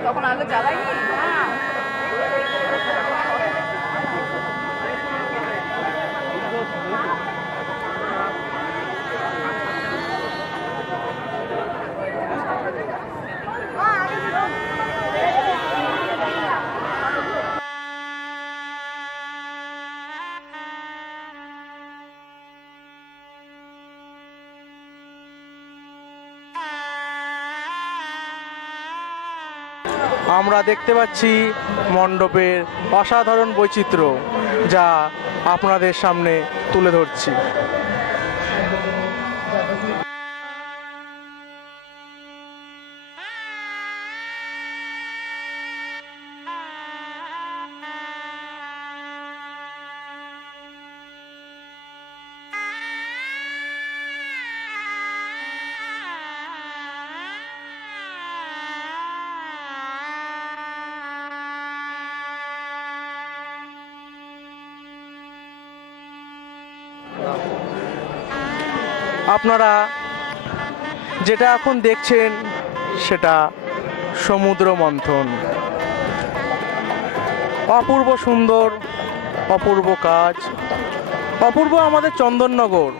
তখন আলো জ্বালাইনি। আমরা দেখতে পাচ্ছি মণ্ডপের অসাধারণ বৈচিত্র্য, যা আপনাদের সামনে তুলে ধরছি। আপনারা যেটা এখন দেখছেন সেটা সমুদ্র মন্থন। অপূর্ব সুন্দর, অপূর্ব কাজ, অপূর্ব আমাদের চন্দননগর।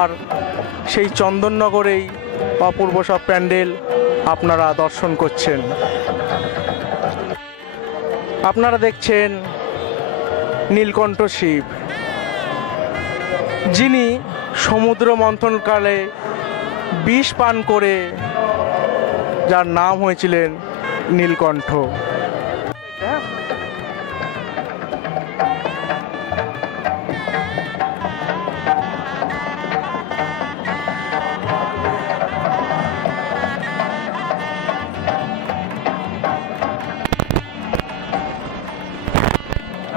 আর সেই চন্দননগরেই অপূর্ব সব প্যান্ডেল আপনারা দর্শন করছেন। আপনারা দেখছেন নীলকণ্ঠ শিব, যিনি সমুদ্র মন্থনকালে বিষ পান করে যার নাম হয়েছিলেন নীলকণ্ঠ।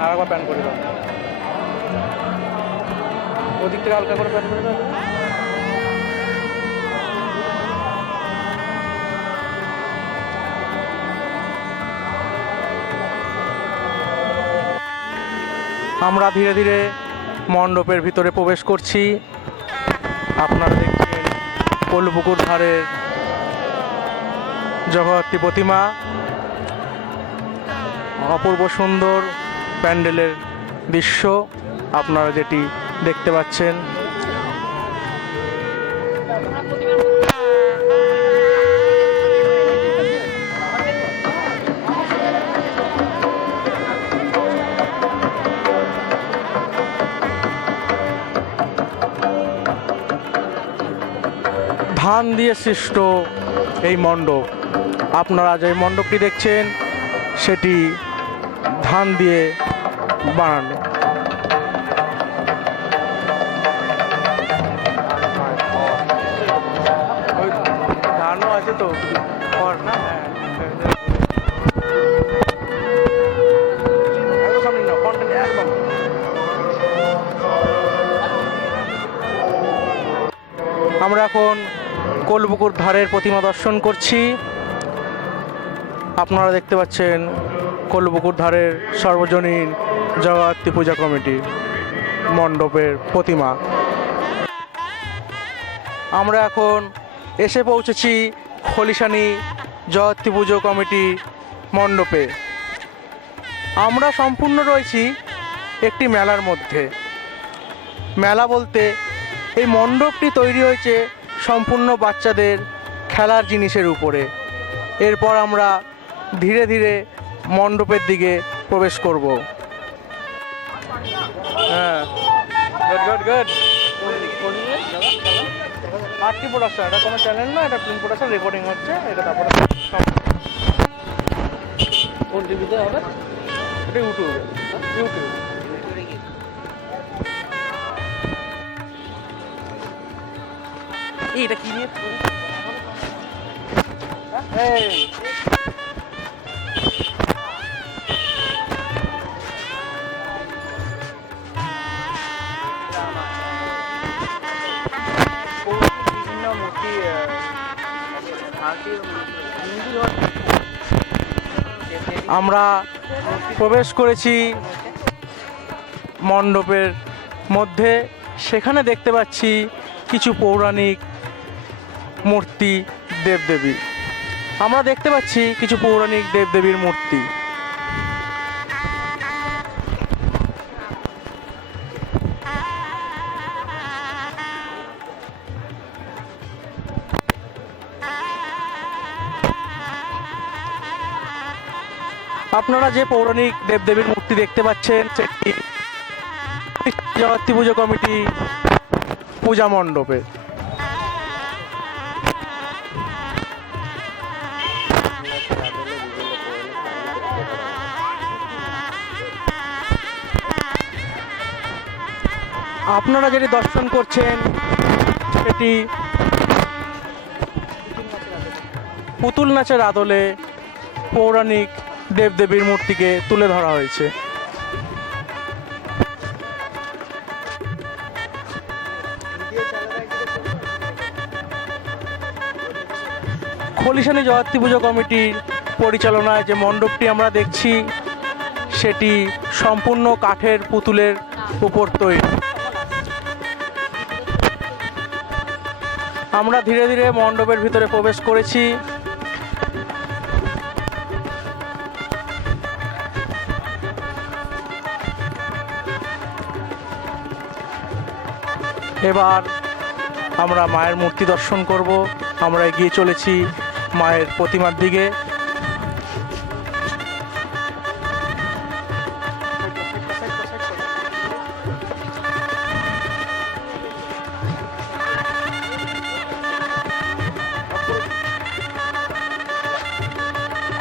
আর একবার প্যান করে দাও, ওদিক থেকে হালকা করে প্যান করে দাও। আমরা ধীরে ধীরে মণ্ডপের ভিতরে প্রবেশ করছি। আপনারা দেখছেন কোলপুকুর ধারের জগদ্ধাত্রী প্রতিমা, অপূর্ব সুন্দর প্যান্ডেলের দৃশ্য আপনারা যেটি দেখতে পাচ্ছেন। ধান দিয়ে সৃষ্ট এই মণ্ডপ, আপনারা যে মণ্ডপটি দেখছেন সেটি ধান দিয়ে বানানো। ধানও আছে তো খড় না, আমরা এখন কোলপুকুর ধারের প্রতিমা দর্শন করছি। আপনারা দেখতে পাচ্ছেন কোলপুকুর ধারের সর্বজনীন জগদ্ধাত্রী পূজা কমিটি মণ্ডপের প্রতিমা। আমরা এখন এসে পৌঁছেছি খলিশানি জগদ্ধাত্রী পুজো কমিটি মণ্ডপে। আমরা সম্পূর্ণ রয়েছি একটি মেলার মধ্যে। মেলা বলতে এই মণ্ডপটি তৈরি হয়েছে সম্পূর্ণ বাচ্চাদের খেলার জিনিসের উপরে। এরপর আমরা ধীরে ধীরে মণ্ডপের দিকে প্রবেশ করব। হ্যাঁ, good good good. RT production, এটা কোনো চ্যানেল না, এটা ফিল্ম প্রোডাকশন, রেকর্ডিং হচ্ছে এটা। তারপরে কোন টিভিতে হবে? এটা ইউটিউবে। ইউটিউব এটা কি নিয়ে আমরা প্রবেশ করেছি মণ্ডপের মধ্যে। সেখানে দেখতে পাচ্ছি কিছু পৌরাণিক মূর্তি, দেবদেবী। আমরা দেখতে পাচ্ছি কিছু পৌরাণিক দেবদেবীর মূর্তি। আপনারা যে পৌরাণিক দেবদেবীর মূর্তি দেখতে পাচ্ছেন সেটি জগদ্ধাত্রী পুজো কমিটি পূজা মণ্ডপে। আপনারা যেটি দর্শন করছেন সেটি পুতুল নাচের আদলে পৌরাণিক দেবদেবীর মূর্তিকে তুলে ধরা হয়েছে। খলিশানি জগদ্ধাত্রী পুজো কমিটির পরিচালনায় যে মণ্ডপটি আমরা দেখছি সেটি সম্পূর্ণ কাঠের পুতুলের উপর তৈরি। আমরা ধীরে ধীরে মণ্ডপের ভিতরে প্রবেশ করেছি। এবার আমরা মায়ের মূর্তি দর্শন করব। আমরা এগিয়ে চলেছি মায়ের প্রতিমার দিকে।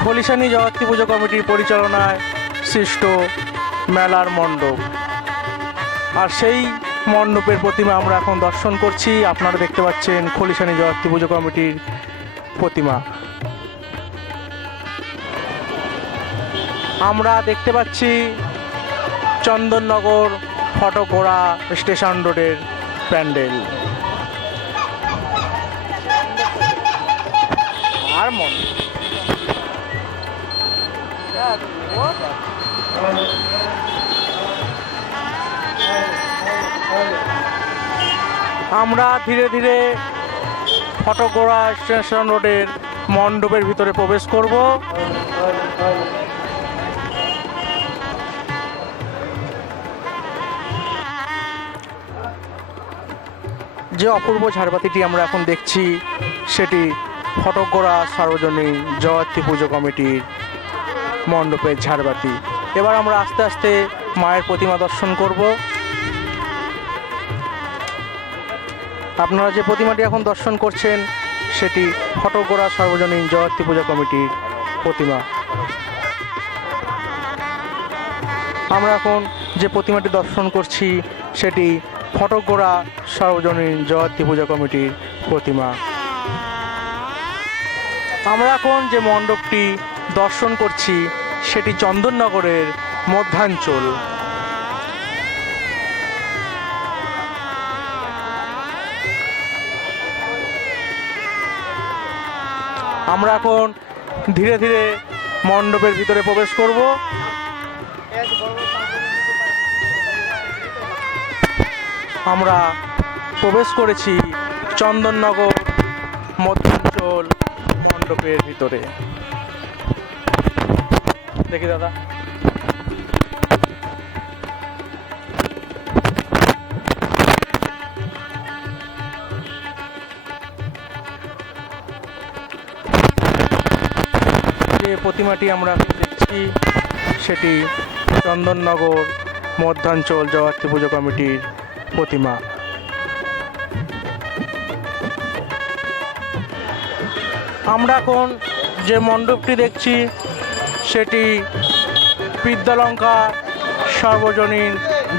খলিশানী জগত্রী পুজো কমিটির পরিচালনায় সৃষ্ট মেলার মণ্ডপ, আর সেই মণ্ডপের প্রতিমা আমরা এখন দর্শন করছি। আপনারা দেখতে পাচ্ছেন খলিশানী জগত্রী পুজো কমিটির প্রতিমা। আমরা দেখতে পাচ্ছি চন্দননগর ফটকোড়া স্টেশন রোডের প্যান্ডেল। আর আমরা ধীরে ধীরে ফটকোড়া স্টেশন রোডের মণ্ডপের ভিতরে প্রবেশ করব। যে অপূর্ব ঝাড়বাতিটি আমরা এখন দেখছি সেটি ফটকোড়া সার্বজনীন জগত্রী পুজো কমিটির মণ্ডপের ঝাড়বাতি। এবার আমরা আস্তে আস্তে মায়ের প্রতিমা দর্শন করব। আপনারা যে প্রতিমাটি এখন দর্শন করছেন সেটি ফটকোড়া সার্বজনীন জগত্রী পুজো কমিটির প্রতিমা। আমরা এখন যে প্রতিমাটি দর্শন করছি সেটি ফটকোড়া সার্বজনীন জগত্রী পুজো কমিটির প্রতিমা। আমরা এখন যে মণ্ডপটি দর্শন করছি সেটি চন্দননগরের মধ্যাঞ্চল। আমরা এখন ধীরে ধীরে মণ্ডপের ভিতরে প্রবেশ করব। আমরা প্রবেশ করেছি চন্দননগর মধ্যাঞ্চল মণ্ডপের ভিতরে। দেখি দাদা, যে প্রতিমাটি আমরা দেখছি সেটি চন্দননগর মধ্যাঞ্চল জগত্রী পুজো কমিটির প্রতিমা। আমরা এখন যে মণ্ডপটি দেখছি সেটি বিদ্যালঙ্কা সার্বজনীন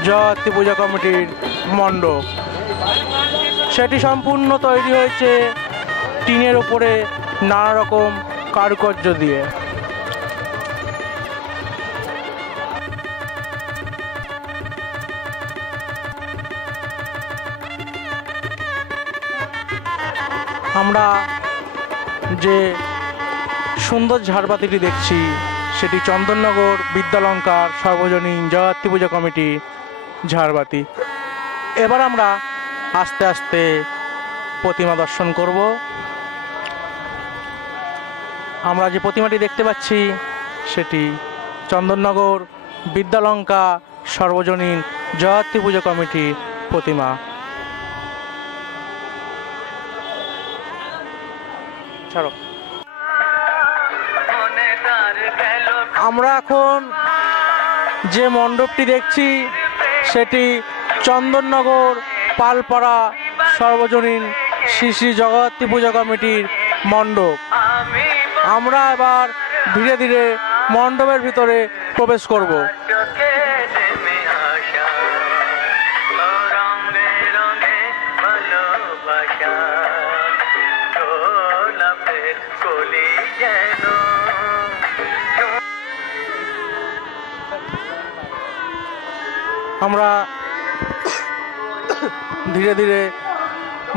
জগত্রী পুজো কমিটির মণ্ডপ। সেটি সম্পূর্ণ তৈরি হয়েছে টিনের উপরে নানা রকম কারুকার্য দিয়ে। আমরা যে সুন্দর ঝাড়বাতিটি দেখছি সেটি চন্দননগর বিদ্যালঙ্কার সার্বজনীন জগত্রী পুজো কমিটি ঝাড়বাতি। এবার আমরা আস্তে আস্তে প্রতিমা দর্শন করব। আমরা যে প্রতিমাটি দেখতে পাচ্ছি সেটি চন্দননগর বিদ্যালঙ্কা সার্বজনীন জগত্রী পুজো কমিটির প্রতিমা। ছাড়ো। আমরা এখন যে মণ্ডপটি দেখছি সেটি চন্দননগর পালপাড়া সর্বজনীন শ্রী শ্রী জগত্রী পুজো কমিটির মণ্ডপ। আমরা এবার ধীরে ধীরে মণ্ডপের ভিতরে প্রবেশ করব। আমরা ধীরে ধীরে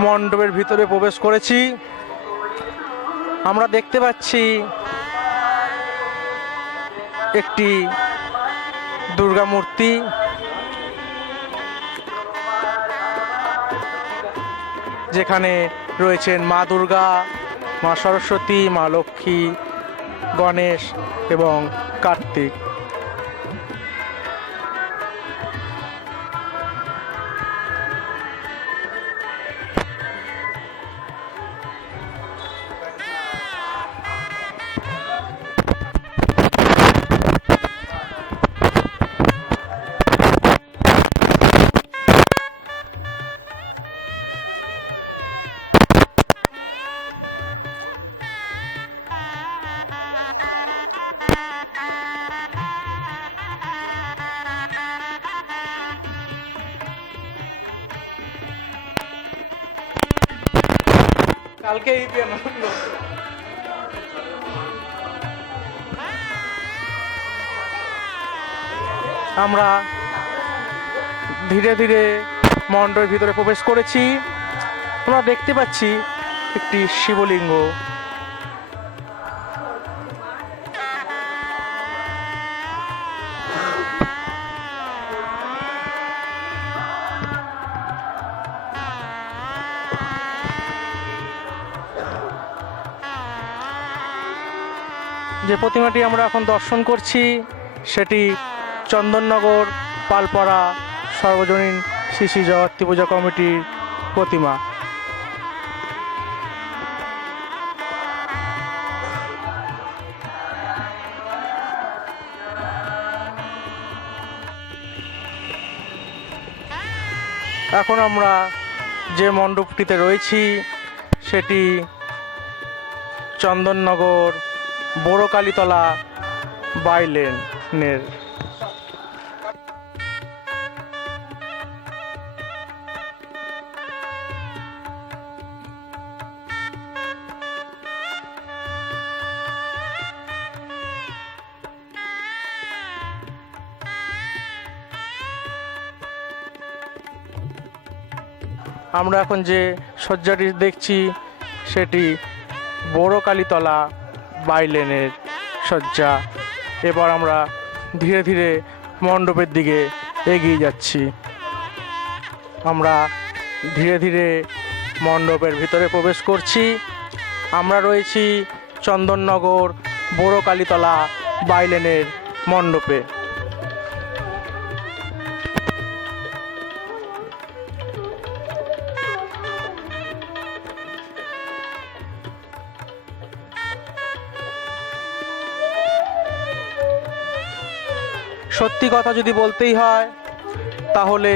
মণ্ডপের ভিতরে প্রবেশ করেছি। আমরা দেখতে পাচ্ছি একটি দুর্গা মূর্তি, যেখানে রয়েছেন মা দুর্গা, মা সরস্বতী, মা লক্ষ্মী, গণেশ এবং কার্তিক। কালকে আমরা ধীরে ধীরে মণ্ডপের ভিতরে প্রবেশ করেছি। আমরা দেখতে পাচ্ছি একটি শিবলিঙ্গ। যে প্রতিমাটি আমরা এখন দর্শন করছি সেটি চন্দননগর পালপাড়া সর্বজনীন শ্রী শ্রী জগত্রী পূজা কমিটির প্রতিমা। এখন আমরা যে মণ্ডপটিতে রয়েছি সেটি চন্দননগর বড়কালীতলা বাইলেনের। আমরা এখন যে সজ্জাটি দেখছি সেটি বড়কালীতলা বাইলেনের সজ্জা। এবার আমরা ধীরে ধীরে মণ্ডপের দিকে এগিয়ে যাচ্ছি। আমরা ধীরে ধীরে মণ্ডপের ভিতরে প্রবেশ করছি। আমরা রয়েছি চন্দননগর বড়কালীতলা বাইলেনের মণ্ডপে। সত্যি কথা যদি বলতেই হয় তাহলে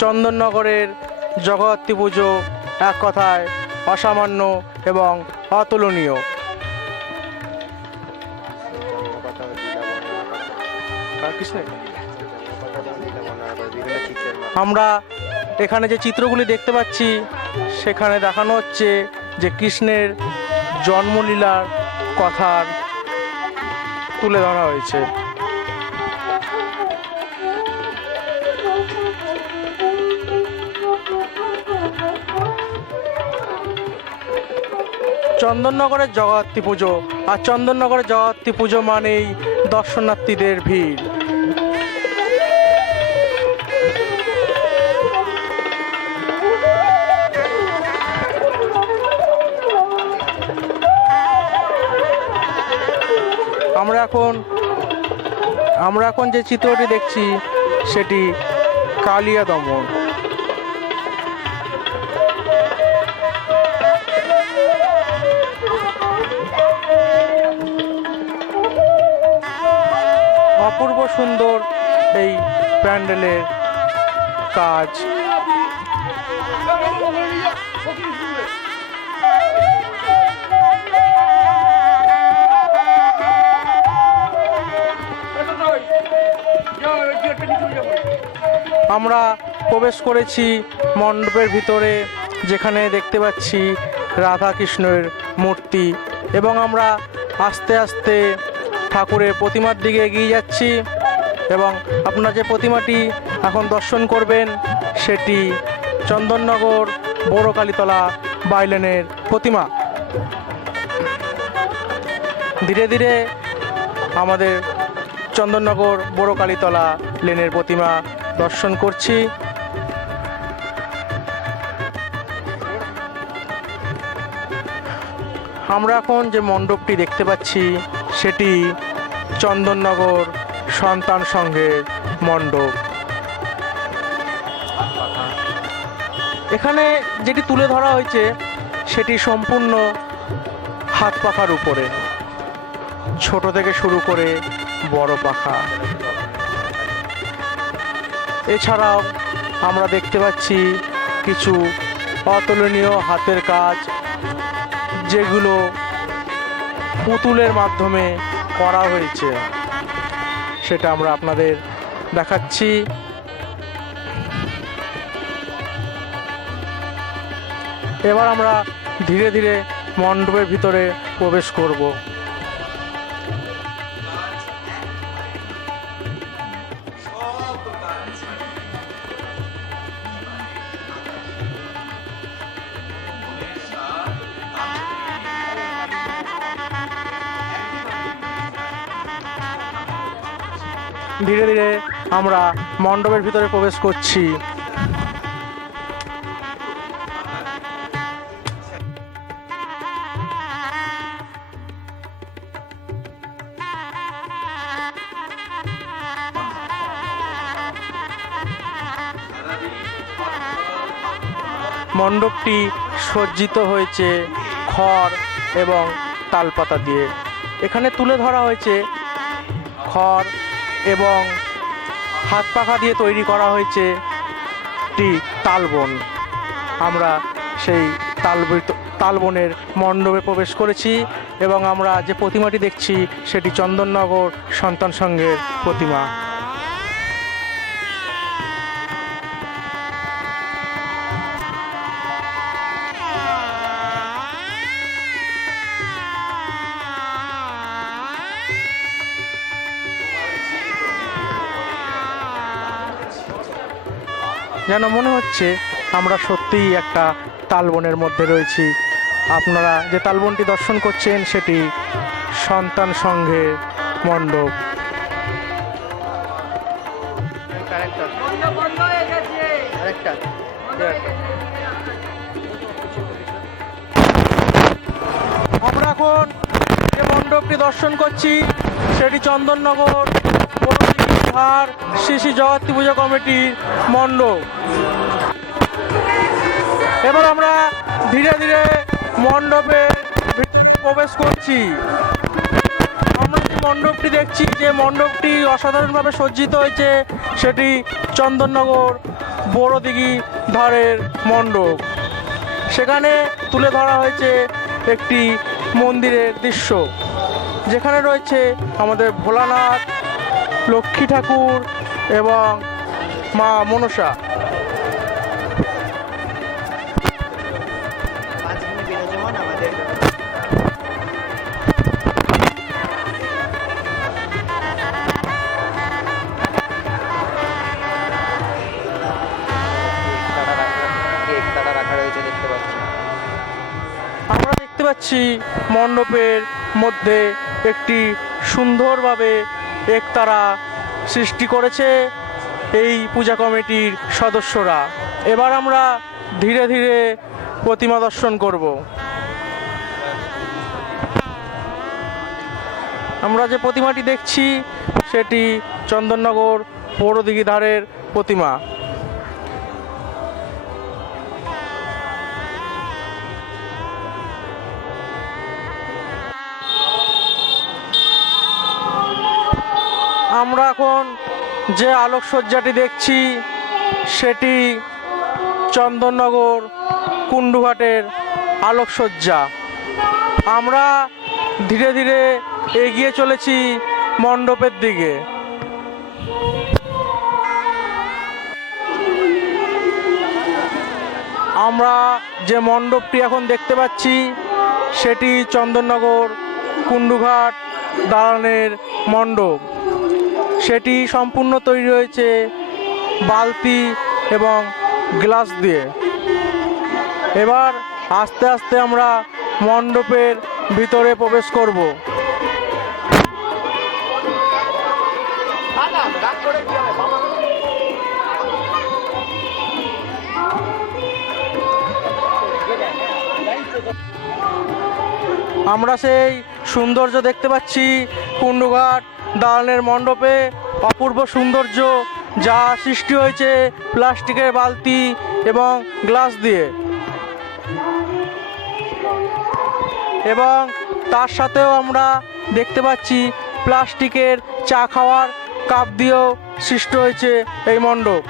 চন্দননগরের জগদ্ধাত্রী পুজো এক কথায় অসামান্য এবং অতুলনীয়। আমরা এখানে যে চিত্রগুলি দেখতে পাচ্ছি সেখানে দেখানো হচ্ছে যে কৃষ্ণের জন্মলীলার কথার তুলে ধরা হয়েছে। চন্দননগরের জগদ্ধাত্রী পুজো, আর চন্দননগরের জগদ্ধাত্রী পুজো মানেই দর্শনার্থীদের ভিড়। আমরা এখন যে চিত্রটি দেখছি সেটি কালিয়া দমন। অপূর্ব সুন্দর এই প্যান্ডেলের কাজ। আমরা প্রবেশ করেছি মণ্ডপের ভিতরে, যেখানে দেখতে পাচ্ছি রাধা কৃষ্ণের মূর্তি, এবং আমরা আস্তে আস্তে ঠাকুরের প্রতিমার দিকে এগিয়ে যাচ্ছি। এবং আপনারা যে প্রতিমাটি এখন দর্শন করবেন সেটি চন্দননগর বড়কালীতলা বাইলেনের প্রতিমা। ধীরে ধীরে আমাদের চন্দননগর বড়কালীতলা লেনের প্রতিমা দর্শন করছি। আমরা এখন যে মণ্ডপটি দেখতে পাচ্ছি সেটি চন্দননগর সন্তান সংঘের মণ্ডপ। এখানে যেটি তুলে ধরা হয়েছে সেটি সম্পূর্ণ হাত পাখার উপরে, ছোট থেকে শুরু করে বড় পাখা। এছাড়াও আমরা দেখতে পাচ্ছি কিছু অতুলনীয় হাতের কাজ, যেগুলো পুতুলের মাধ্যমে করা হয়েছে, সেটা আমরা আপনাদের দেখাচ্ছি। এবার আমরা ধীরে ধীরে মণ্ডপের ভিতরে প্রবেশ করব। ধীরে ধীরে আমরা মণ্ডপের ভিতরে প্রবেশ করছি। মণ্ডপটি সজ্জিত হয়েছে খড় এবং তালপাতা দিয়ে। এখানে তুলে ধরা হয়েছে খড় এবং হাত পাখা দিয়ে তৈরি করা হয়েছে একটি তালবন। আমরা সেই তালবনের মণ্ডপে প্রবেশ করেছি এবং আমরা যে প্রতিমাটি দেখছি সেটি চন্দননগর সন্তান সংঘের প্রতিমা। যেন মনে হচ্ছে আমরা সত্যিই একটা তালবনের মধ্যে রয়েছি। আপনারা যে তালবনটি দর্শন করছেন সেটি সন্তান সংঘের মণ্ডপ। আমরা এখন যে মণ্ডপটি দর্শন করছি সেটি চন্দননগর আর শ্রী শ্রী জগত্রী পূজা কমিটির মণ্ডপ। এবার আমরা ধীরে ধীরে মণ্ডপে প্রবেশ করছি। আমরা যে মণ্ডপটি দেখছি, যে মণ্ডপটি অসাধারণভাবে সজ্জিত হয়েছে সেটি চন্দননগর বড়দিঘি ধারের মণ্ডপ। সেখানে তুলে ধরা হয়েছে একটি মন্দিরের দৃশ্য, যেখানে রয়েছে আমাদের ভোলানাথ, লক্ষ্মী ঠাকুর এবং মা মনসা। আমরা দেখতে পাচ্ছি মণ্ডপের মধ্যে একটি সুন্দরভাবে একতারা সৃষ্টি করেছে এই পূজা কমিটির সদস্যরা। এবার আমরা ধীরে ধীরে প্রতিমা দর্শন করব। আমরা যে প্রতিমাটি দেখছি সেটি চন্দননগর বড়দিঘি ধারের প্রতিমা। আমরা এখন যে আলোকসজ্জাটি দেখছি সেটি চন্দননগর কুণ্ডুঘাটের আলোকসজ্জা। আমরা ধীরে ধীরে এগিয়ে চলেছি মণ্ডপের দিকে। আমরা যে মণ্ডপটি এখন দেখতে পাচ্ছি সেটি চন্দননগর কুণ্ডুঘাট দালানের মণ্ডপ। সেটি সম্পূর্ণ তৈরি হয়েছে বালতি এবং গ্লাস দিয়ে। এবার আস্তে আস্তে আমরা মণ্ডপের ভিতরে প্রবেশ করব। আমরা সেই সৌন্দর্য দেখতে পাচ্ছি কুণ্ডুঘাট দালানের মণ্ডপে, অপূর্ব সৌন্দর্য যা সৃষ্টি হয়েছে প্লাস্টিকের বালতি এবং গ্লাস দিয়ে, এবং তার সাথেও আমরা দেখতে পাচ্ছি প্লাস্টিকের চা খাওয়ার কাপ দিয়েও সৃষ্টি হয়েছে এই মণ্ডপ।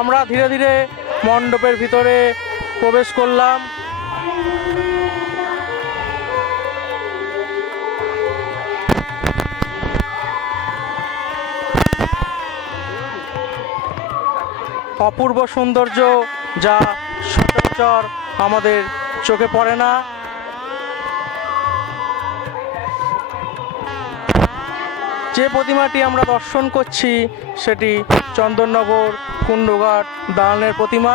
আমরা ধীরে ধীরে মণ্ডপের ভিতরে প্রবেশ করলাম। অপূর্ব সৌন্দর্য যা সচরাচর আমাদের চোখে পড়ে না। যে প্রতিমাটি আমরা দর্শন করছি সেটি চন্দননগর কুণ্ডুঘাট দালানের প্রতিমা।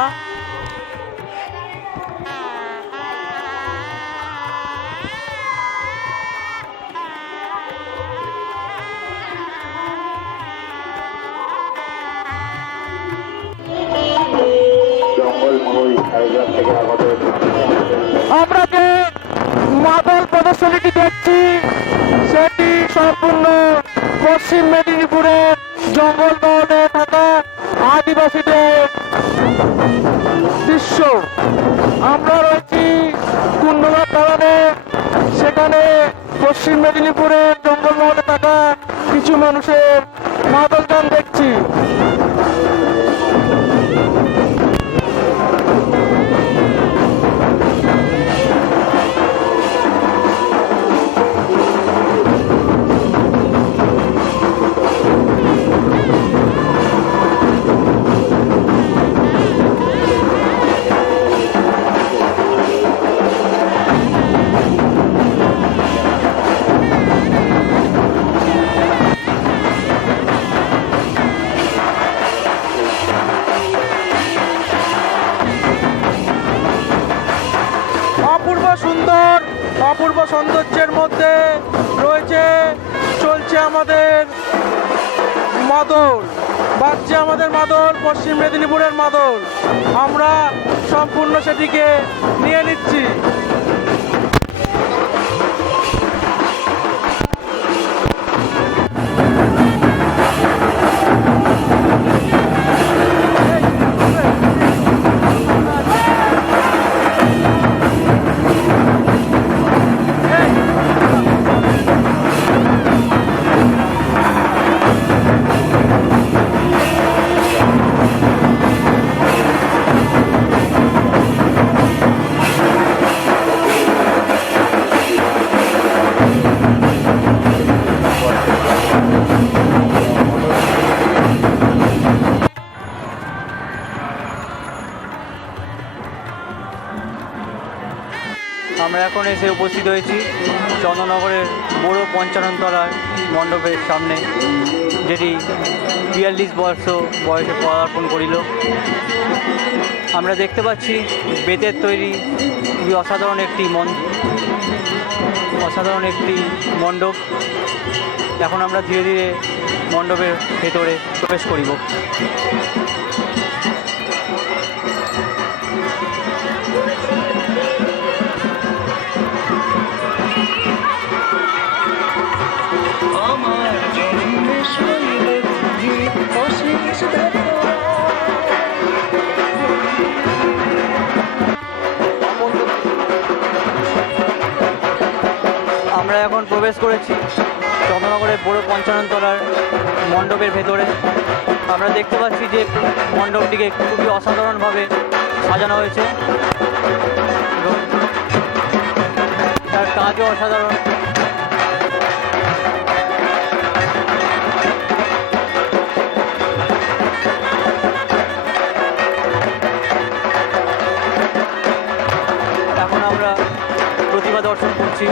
আমরা যে মাদল প্রদর্শনীটি দেখছি সেটি সম্পূর্ণ পশ্চিম মেদিনীপুরের জঙ্গলমহলে থাকা আদিবাসীদের দৃশ্য। আমরা রয়েছি কুণ্ডুঘাট দালানে, সেখানে পশ্চিম মেদিনীপুরের জঙ্গলমহলে থাকা কিছু মানুষের মাদল গান দেখছি। অপূর্ব সৌন্দর্যের মধ্যে রয়েছে, চলছে আমাদের মাদল, বাজছে আমাদের মাদল, পশ্চিম মেদিনীপুরের মাদল। আমরা সম্পূর্ণ সেটিকে নিয়ে নিচ্ছি। আমরা এখন এসে উপস্থিত হয়েছি চন্দননগরের বড় পঞ্চাননতলার মণ্ডপের সামনে, যেটি ৪২ বর্ষ বয়সে পদার্পণ করিল। আমরা দেখতে পাচ্ছি বেতের তৈরি খুবই অসাধারণ একটি মণ্ডপ। এখন আমরা ধীরে ধীরে মণ্ডপের ভেতরে প্রবেশ করিব। আমরা এখন প্রবেশ করেছি চন্দননগরের বড় পঞ্চাননতলার মণ্ডপের ভেতরে। আমরা দেখতে পাচ্ছি যে মণ্ডপটিকে খুবই অসাধারণভাবে সাজানো হয়েছে এবং তার কাজও অসাধারণ। এখন আমরা প্রতিমা দর্শন করছি।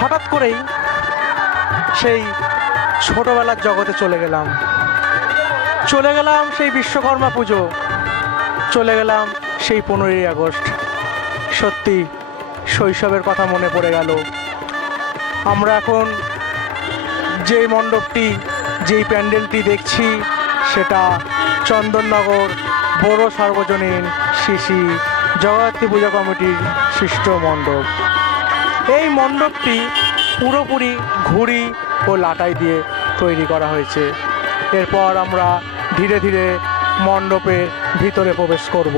হঠাৎ করেই সেই ছোটবেলার জগতে চলে গেলাম সেই বিশ্বকর্মা পুজো, চলে গেলাম সেই 15ই আগস্ট। সত্যি শৈশবের কথা মনে পড়ে গেল। আমরা এখন যেই মণ্ডপটি, যেই প্যান্ডেলটি দেখছি, সেটা চন্দননগর বড় সার্বজনীন শ্রী জগদ্ধাত্রী পূজা কমিটির সৃষ্ট মণ্ডপ। এই মণ্ডপটি পুরোপুরি ঘুড়ি ও লাটাই দিয়ে তৈরি করা হয়েছে। এরপর আমরা ধীরে ধীরে মণ্ডপের ভিতরে প্রবেশ করব।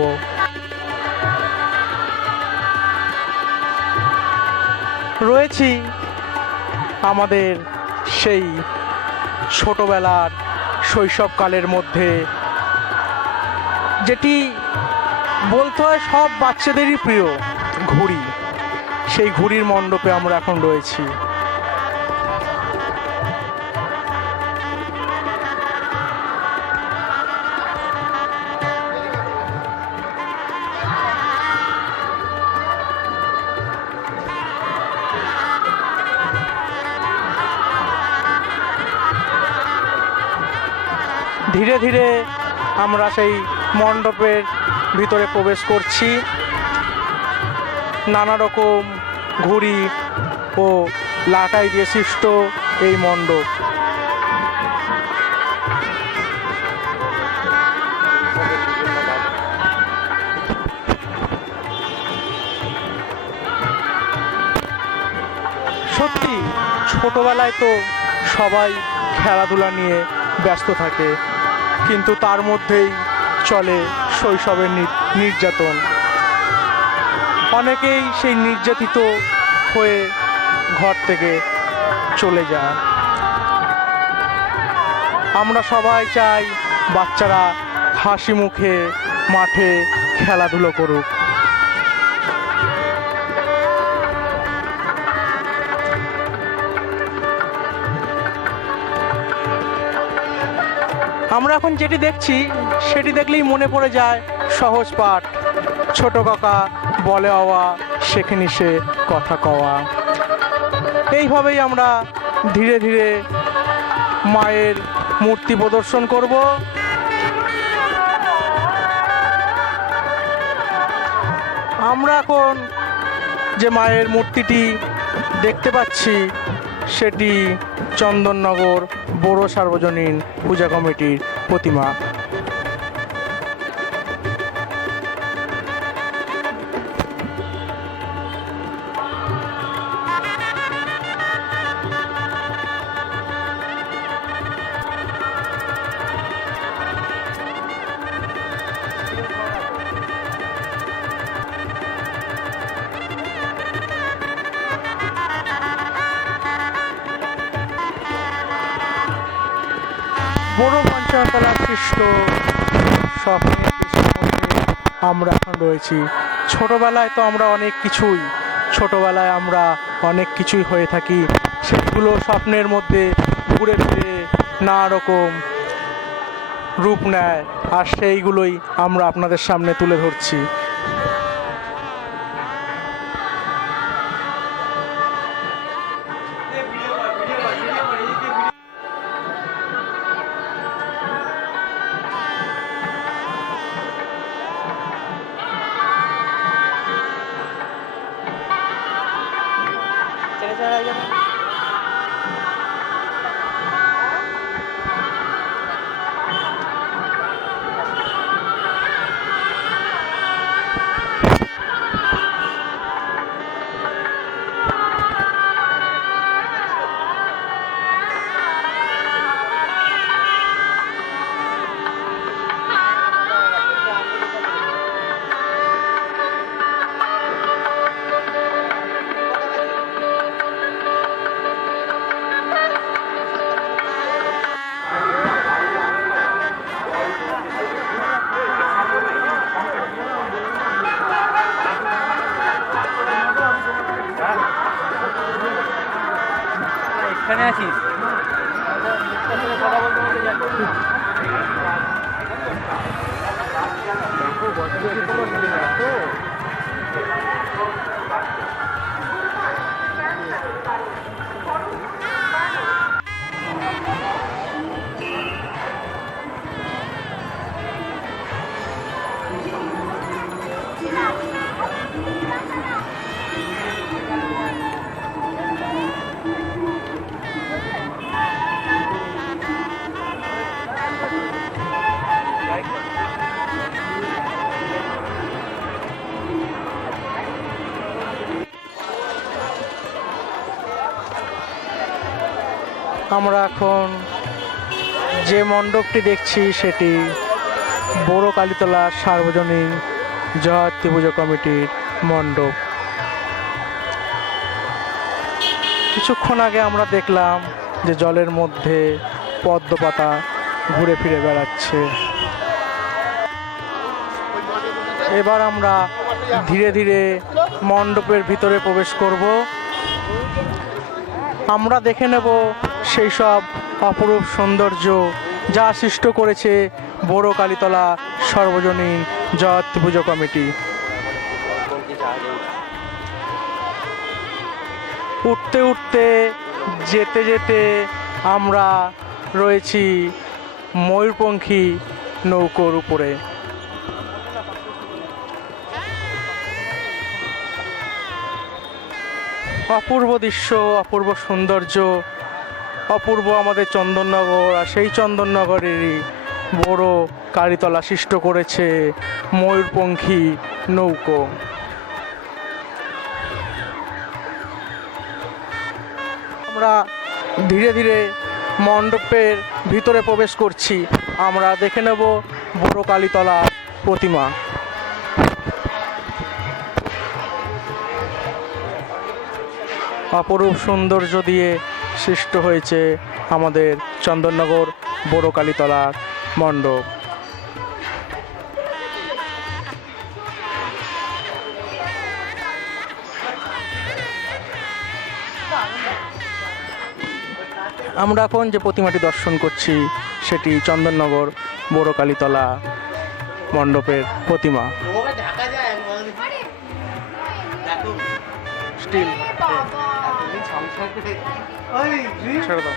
রয়েছি আমাদের সেই ছোটবেলার শৈশবকালের মধ্যে, যেটি বলতে হয় সব বাচ্চাদেরই প্রিয়, ঘুড়ি। সেই ঘুড়ির মণ্ডপে আমরা এখন রয়েছি। ধীরে ধীরে আমরা সেই মণ্ডপের ভিতরে প্রবেশ করছি। নানা রকম ঘুড়ি ও লাটাই দিয়ে সৃষ্ট এই মণ্ডপ। সত্যি ছোটবেলায় তো সবাই খেলাধুলা নিয়ে ব্যস্ত থাকে, কিন্তু তার মধ্যেই চলে শৈশবের নির্যাতন। অনেকেই সেই নির্যাতিত হয়ে ঘর থেকে চলে যায়। আমরা সবাই চাই বাচ্চারা হাসি মুখে মাঠে খেলাধুলো করুক। আমরা এখন যেটি দেখছি সেটি দেখলেই মনে পড়ে যায় সহজ পাঠ, ছোট কাকা বলে হওয়া শেখেনি সে কথা কওয়া। এইভাবেই আমরা ধীরে ধীরে মায়ের মূর্তি প্রদর্শন করব। আমরা এখন যে মায়ের মূর্তিটি দেখতে পাচ্ছি সেটি চন্দননগর বড় সার্বজনীন পূজা কমিটির প্রতিমা। বড় পঞ্চায়েতলা সৃষ্ট স্বপ্নের মধ্যে আমরা এখন রয়েছি। ছোটবেলায় তো আমরা অনেক কিছুই হয়ে থাকি, সেগুলো স্বপ্নের মধ্যে ঘুরে ফিরে নানা রকম রূপ নেয়, আর সেইগুলোই আমরা আপনাদের সামনে তুলে ধরছি। এখানে আছিস? আমরা এখন যে মণ্ডপটি দেখছি সেটি বড় কালীতলা সার্বজনীন জয়ন্তী পুজো কমিটির মণ্ডপ। কিছুক্ষণ আগে আমরা দেখলাম যে জলের মধ্যে পদ্ম পাতা ঘুরে ফিরে বেড়াচ্ছে। এবার আমরা ধীরে ধীরে মণ্ডপের ভিতরে প্রবেশ করব। আমরা দেখে নেব সেই সব অপরূপ সৌন্দর্য যা সৃষ্ট করেছে বড় কালীতলা সর্বজনীন জয়ন্তী পুজো কমিটি। উঠতে উঠতে যেতে যেতে আমরা রয়েছি ময়ূরপঙ্খী নৌকোর উপরে। অপূর্ব দৃশ্য, অপূর্ব সৌন্দর্য, অপূর্ব আমাদের চন্দননগর। আর সেই চন্দননগরেরই বড় কালীতলা সৃষ্ট করেছে ময়ূরপঙ্খী নৌকো। আমরা ধীরে ধীরে মণ্ডপের ভিতরে প্রবেশ করছি। আমরা দেখে নেব বড় কালীতলা প্রতিমা। অপরূপ সৌন্দর্য দিয়ে সৃষ্ট হয়েছে আমাদের চন্দননগর বড় কালীতলার মণ্ডপ। আমরা এখন যে প্রতিমাটি দর্শন করছি সেটি চন্দননগর বড় কালীতলা মণ্ডপের প্রতিমা। স্টিল ছেড়ে দাও।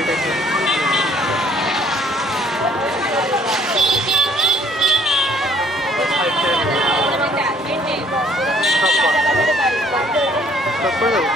এটা কি? সব করে দেবো?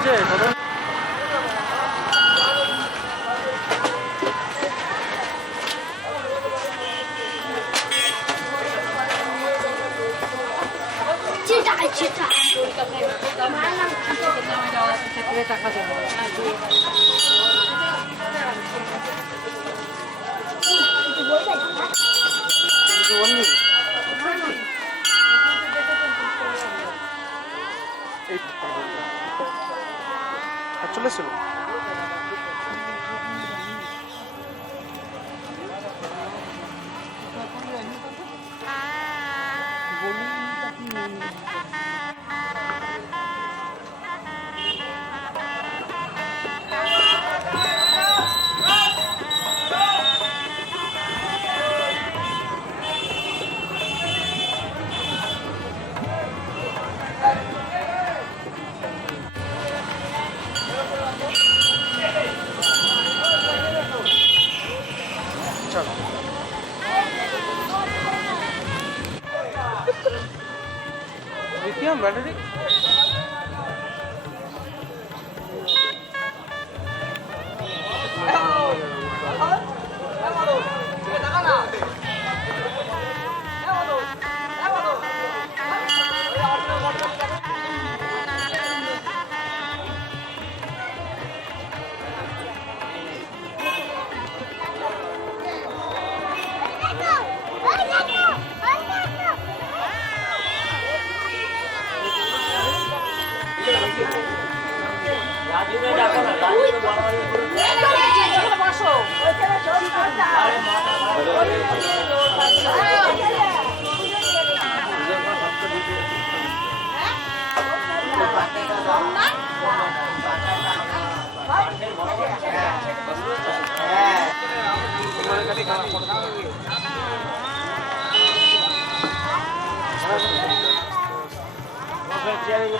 হয়েছে কত? চলেছিল লিথিয়াম ব্যাটারি Cheering,